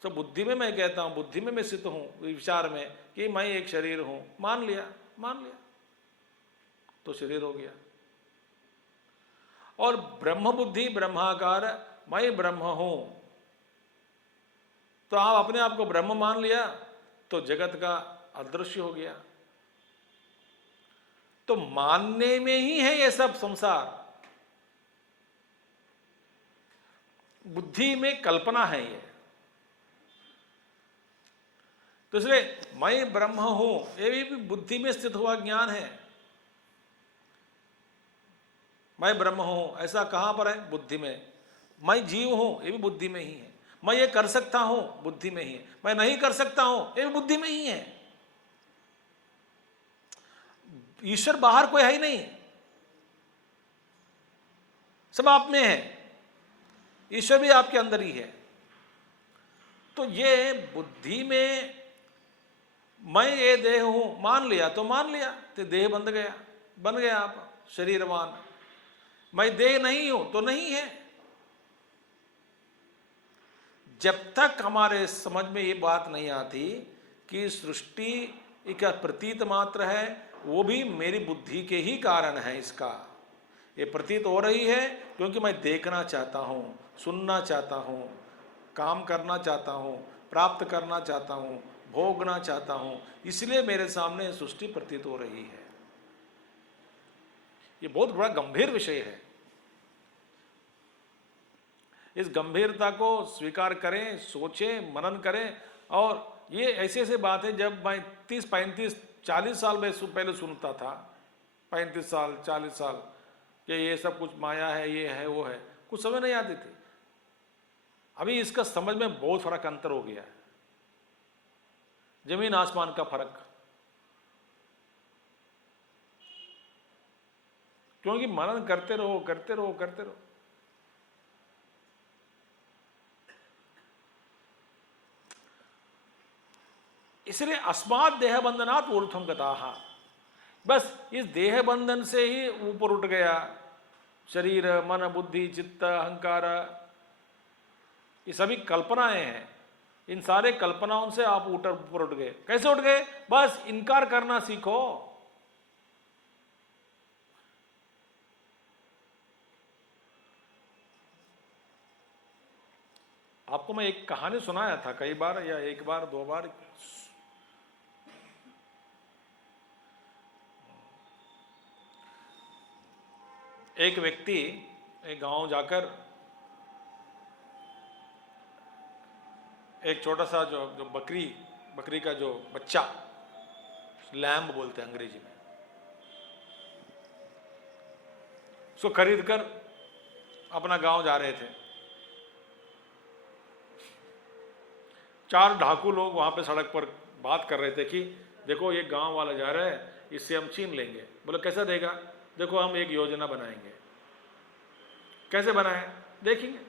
तो बुद्धि में मैं कहता हूं, बुद्धि में मैं स्थित हूं विचार में कि मैं एक शरीर हूं, मान लिया तो शरीर हो गया। और ब्रह्म बुद्धि ब्रह्माकार मैं ब्रह्म हूं, तो आप अपने आप को ब्रह्म मान लिया तो जगत का अदृश्य हो गया। तो मानने में ही है ये सब संसार, बुद्धि में कल्पना है ये। तो इसलिए मैं ब्रह्म हूं ये भी बुद्धि में स्थित हुआ ज्ञान है। मैं ब्रह्म हूं ऐसा कहां पर है? बुद्धि में। मैं जीव हूं ये भी बुद्धि में ही है। मैं ये कर सकता हूं बुद्धि में ही है। मैं नहीं कर सकता हूं ये भी बुद्धि में ही है। ईश्वर बाहर कोई है ही नहीं, सब आप में है, ईश्वर भी आपके अंदर ही है। तो ये बुद्धि में मैं ये देह हूं मान लिया तो मान लिया, तो देह बन गया आप शरीरवान। मैं देह नहीं हूं तो नहीं है। जब तक हमारे समझ में ये बात नहीं आती कि सृष्टि एक प्रतीत मात्र है, वो भी मेरी बुद्धि के ही कारण है। इसका ये प्रतीत हो रही है क्योंकि मैं देखना चाहता हूं, सुनना चाहता हूं, काम करना चाहता हूं, प्राप्त करना चाहता हूं, भोगना चाहता हूं, इसलिए मेरे सामने सृष्टि प्रतीत हो रही है। ये बहुत बड़ा गंभीर विषय है। इस गंभीरता को स्वीकार करें, सोचें, मनन करें। और ये ऐसे ऐसे बात है, जब मैं 30, 35, 40 साल में पहले सुनता था, 35 साल 40 साल, कि ये सब कुछ माया है, ये है वो है, कुछ समझ नहीं आती थी। अभी इसका समझ में बहुत फर्क अंतर हो गया है, जमीन आसमान का फर्क। क्योंकि मनन करते रहो करते रहो करते रहो। इसलिए अस्मात् देह बंधनात् ऊर्ध्वं गताः, बस इस देह बंधन से ही ऊपर उठ गया। शरीर, मन, बुद्धि, चित्त, अहंकार, ये सभी कल्पनाएं हैं। इन सारे कल्पनाओं से आप ऊपर उठ गए। कैसे उठ गए? बस इनकार करना सीखो। आपको मैं एक कहानी सुनाया था कई बार, या एक बार 2 बार। एक व्यक्ति एक गांव जाकर एक छोटा सा जो बकरी का जो बच्चा, लैम्ब बोलते हैं अंग्रेजी में, उसको खरीद कर अपना गांव जा रहे थे। 4 ढाकू लोग वहां पे सड़क पर बात कर रहे थे कि देखो ये गांव वाला जा रहा है, इससे हम छीन लेंगे। बोले कैसा देगा? देखो हम एक योजना बनाएंगे। कैसे बनाएं? देखेंगे।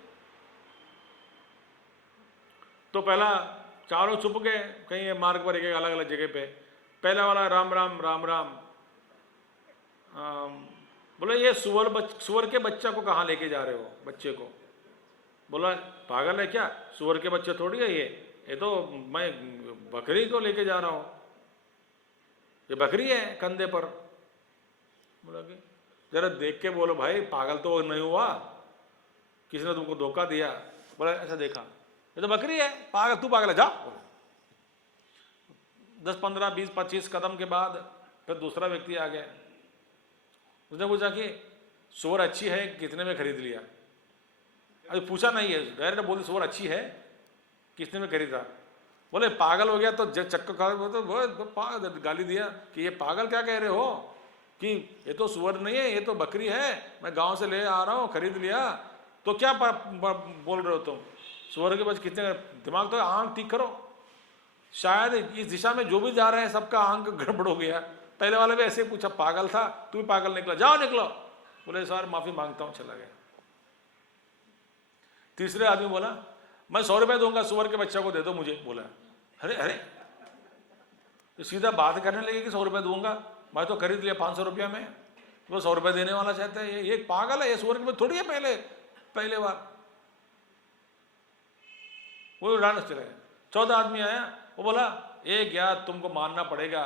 तो पहला चारों छुप गए कहीं मार्ग पर, एक अलग अलग जगह पे। पहला वाला राम राम राम राम। बोले ये सुअर के बच्चा को कहाँ लेके जा रहे हो? बच्चे को। बोला पागल है क्या, सुअर के बच्चे थोड़ी है ये तो मैं बकरी को लेके जा रहा हूं, ये बकरी है कंधे पर। बोला कि जरा देख के बोलो भाई, पागल तो नहीं हुआ, किसी ने तुमको धोखा दिया? बोला ऐसा देखा, ये तो बकरी है, पागल तू पागल है जा। 10, 15, 20, 25 कदम के बाद फिर दूसरा व्यक्ति आ गया। उसने पूछा कि सुअर अच्छी है, कितने में खरीद लिया? अभी पूछा नहीं है, डायरेक्ट बोली सुअर अच्छी है, कितने में खरीदा? बोले पागल हो गया तो चक्कर खा तो गाली दिया कि ये पागल क्या कह रहे हो, कि ये तो सुअर नहीं है, ये तो बकरी है, मैं गांव से ले आ रहा हूँ, खरीद लिया। तो क्या बोल रहे हो तुम? सुअर के बच्चे कितने? दिमाग तो आंख ठीक करो। शायद इस दिशा में जो भी जा रहे हैं सबका आंख गड़बड़ हो गया। पहले वाले भी ऐसे पूछा, पागल था, तू भी पागल निकला, जाओ निकलो। बोले सर माफी मांगता हूं, चला गया। तीसरे आदमी बोला मैं 100 रुपए दूंगा, सुअर के बच्चा को दे दो मुझे। बोला अरे अरे, तो सीधा बात करने लगे कि 100 रुपए दूंगा, मैं तो खरीद लिया 500 रुपया में, वो 100 रुपए देने वाला चाहता है। ये पागल है, ये सुअर के बच्चे थोड़ी है। पहले बार वो उड़ाने चले गए। 14 आदमी आया, वो बोला एक यार तुमको मानना पड़ेगा।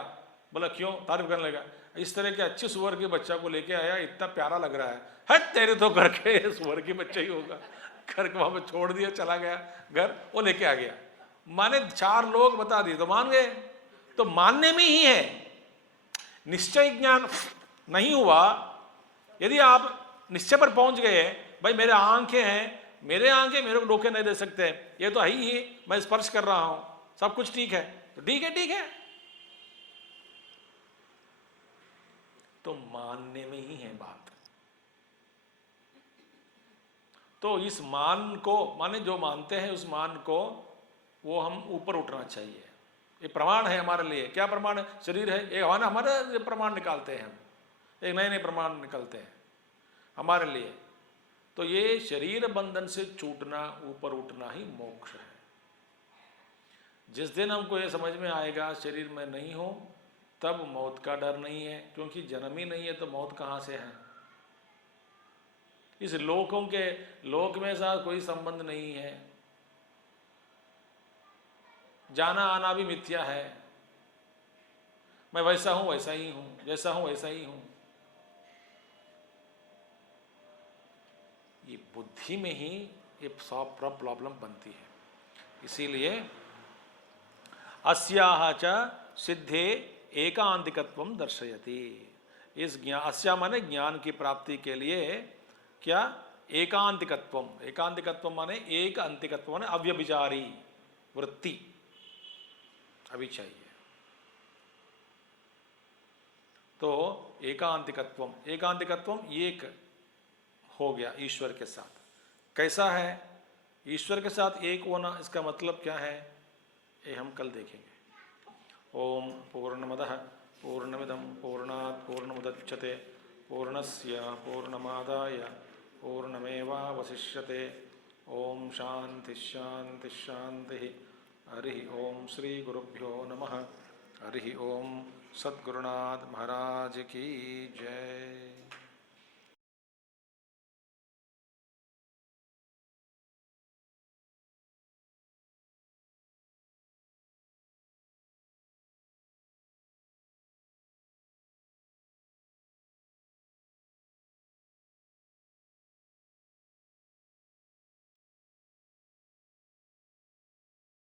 बोला क्यों? तारीफ करने लगा, इस तरह के अच्छे सुअर के बच्चा को लेके आया, इतना प्यारा लग रहा है। हट तेरे तो घर के सुअर के बच्चा ही होगा। घर के वहां पे छोड़ दिया, चला गया घर, वो लेके आ गया। माने 4 लोग बता दिए तो मान गए। तो मानने में ही है, निश्चय ज्ञान नहीं हुआ। यदि आप निश्चय पर पहुंच गए, भाई मेरे आंखें हैं, मेरे आंखें मेरे को धोखे नहीं दे सकते, ये तो है ही, मैं स्पर्श कर रहा हूं, सब कुछ ठीक है, तो ठीक है, ठीक है। तो मानने में ही है बात। तो इस मान को, माने जो मानते हैं उस मान को, वो हम ऊपर उठना चाहिए। ये प्रमाण है हमारे लिए। क्या प्रमाण है? शरीर है, ये हमारे प्रमाण निकालते हैं हम, एक नए नए प्रमाण निकलते हैं हमारे लिए। तो ये शरीर बंधन से छूटना, ऊपर उठना ही मोक्ष है। जिस दिन हमको ये समझ में आएगा शरीर में नहीं हो, तब मौत का डर नहीं है, क्योंकि जन्म ही नहीं है तो मौत कहाँ से है। इस लोक में साथ कोई संबंध नहीं है, जाना आना भी मिथ्या है। मैं वैसा हूं वैसा ही हूं, जैसा हूं वैसा ही हूं। ये बुद्धि में ही ये सब प्रॉब्लम बनती है। इसीलिए अस्याह च सिद्धे एकांतिकत्वम दर्शयति। इस ज्ञान, अस्या माने ज्ञान की प्राप्ति के लिए क्या? एकांतिकत्वम। एकांतिकत्वम माने एक अंतिकत्व, माने अव्यभिचारी वृत्ति अभी चाहिए। तो एकांतिकत्वम, एकांतिकत्वम एक हो गया ईश्वर के साथ। कैसा है ईश्वर के साथ एक होना? इसका मतलब क्या है ये हम कल देखेंगे। ओम पूर्णमदः पूर्णमिदं पूर्णात् पूर्णमुदच्यते पूर्णस्य पूर्णमादाय पूर्णमेवावशिष्यते। ओम शांति शांति शांति। हरि ओम श्री गुरुभ्यो नमः। हरि ओम। सद्गुरुनाथ महाराज की जय।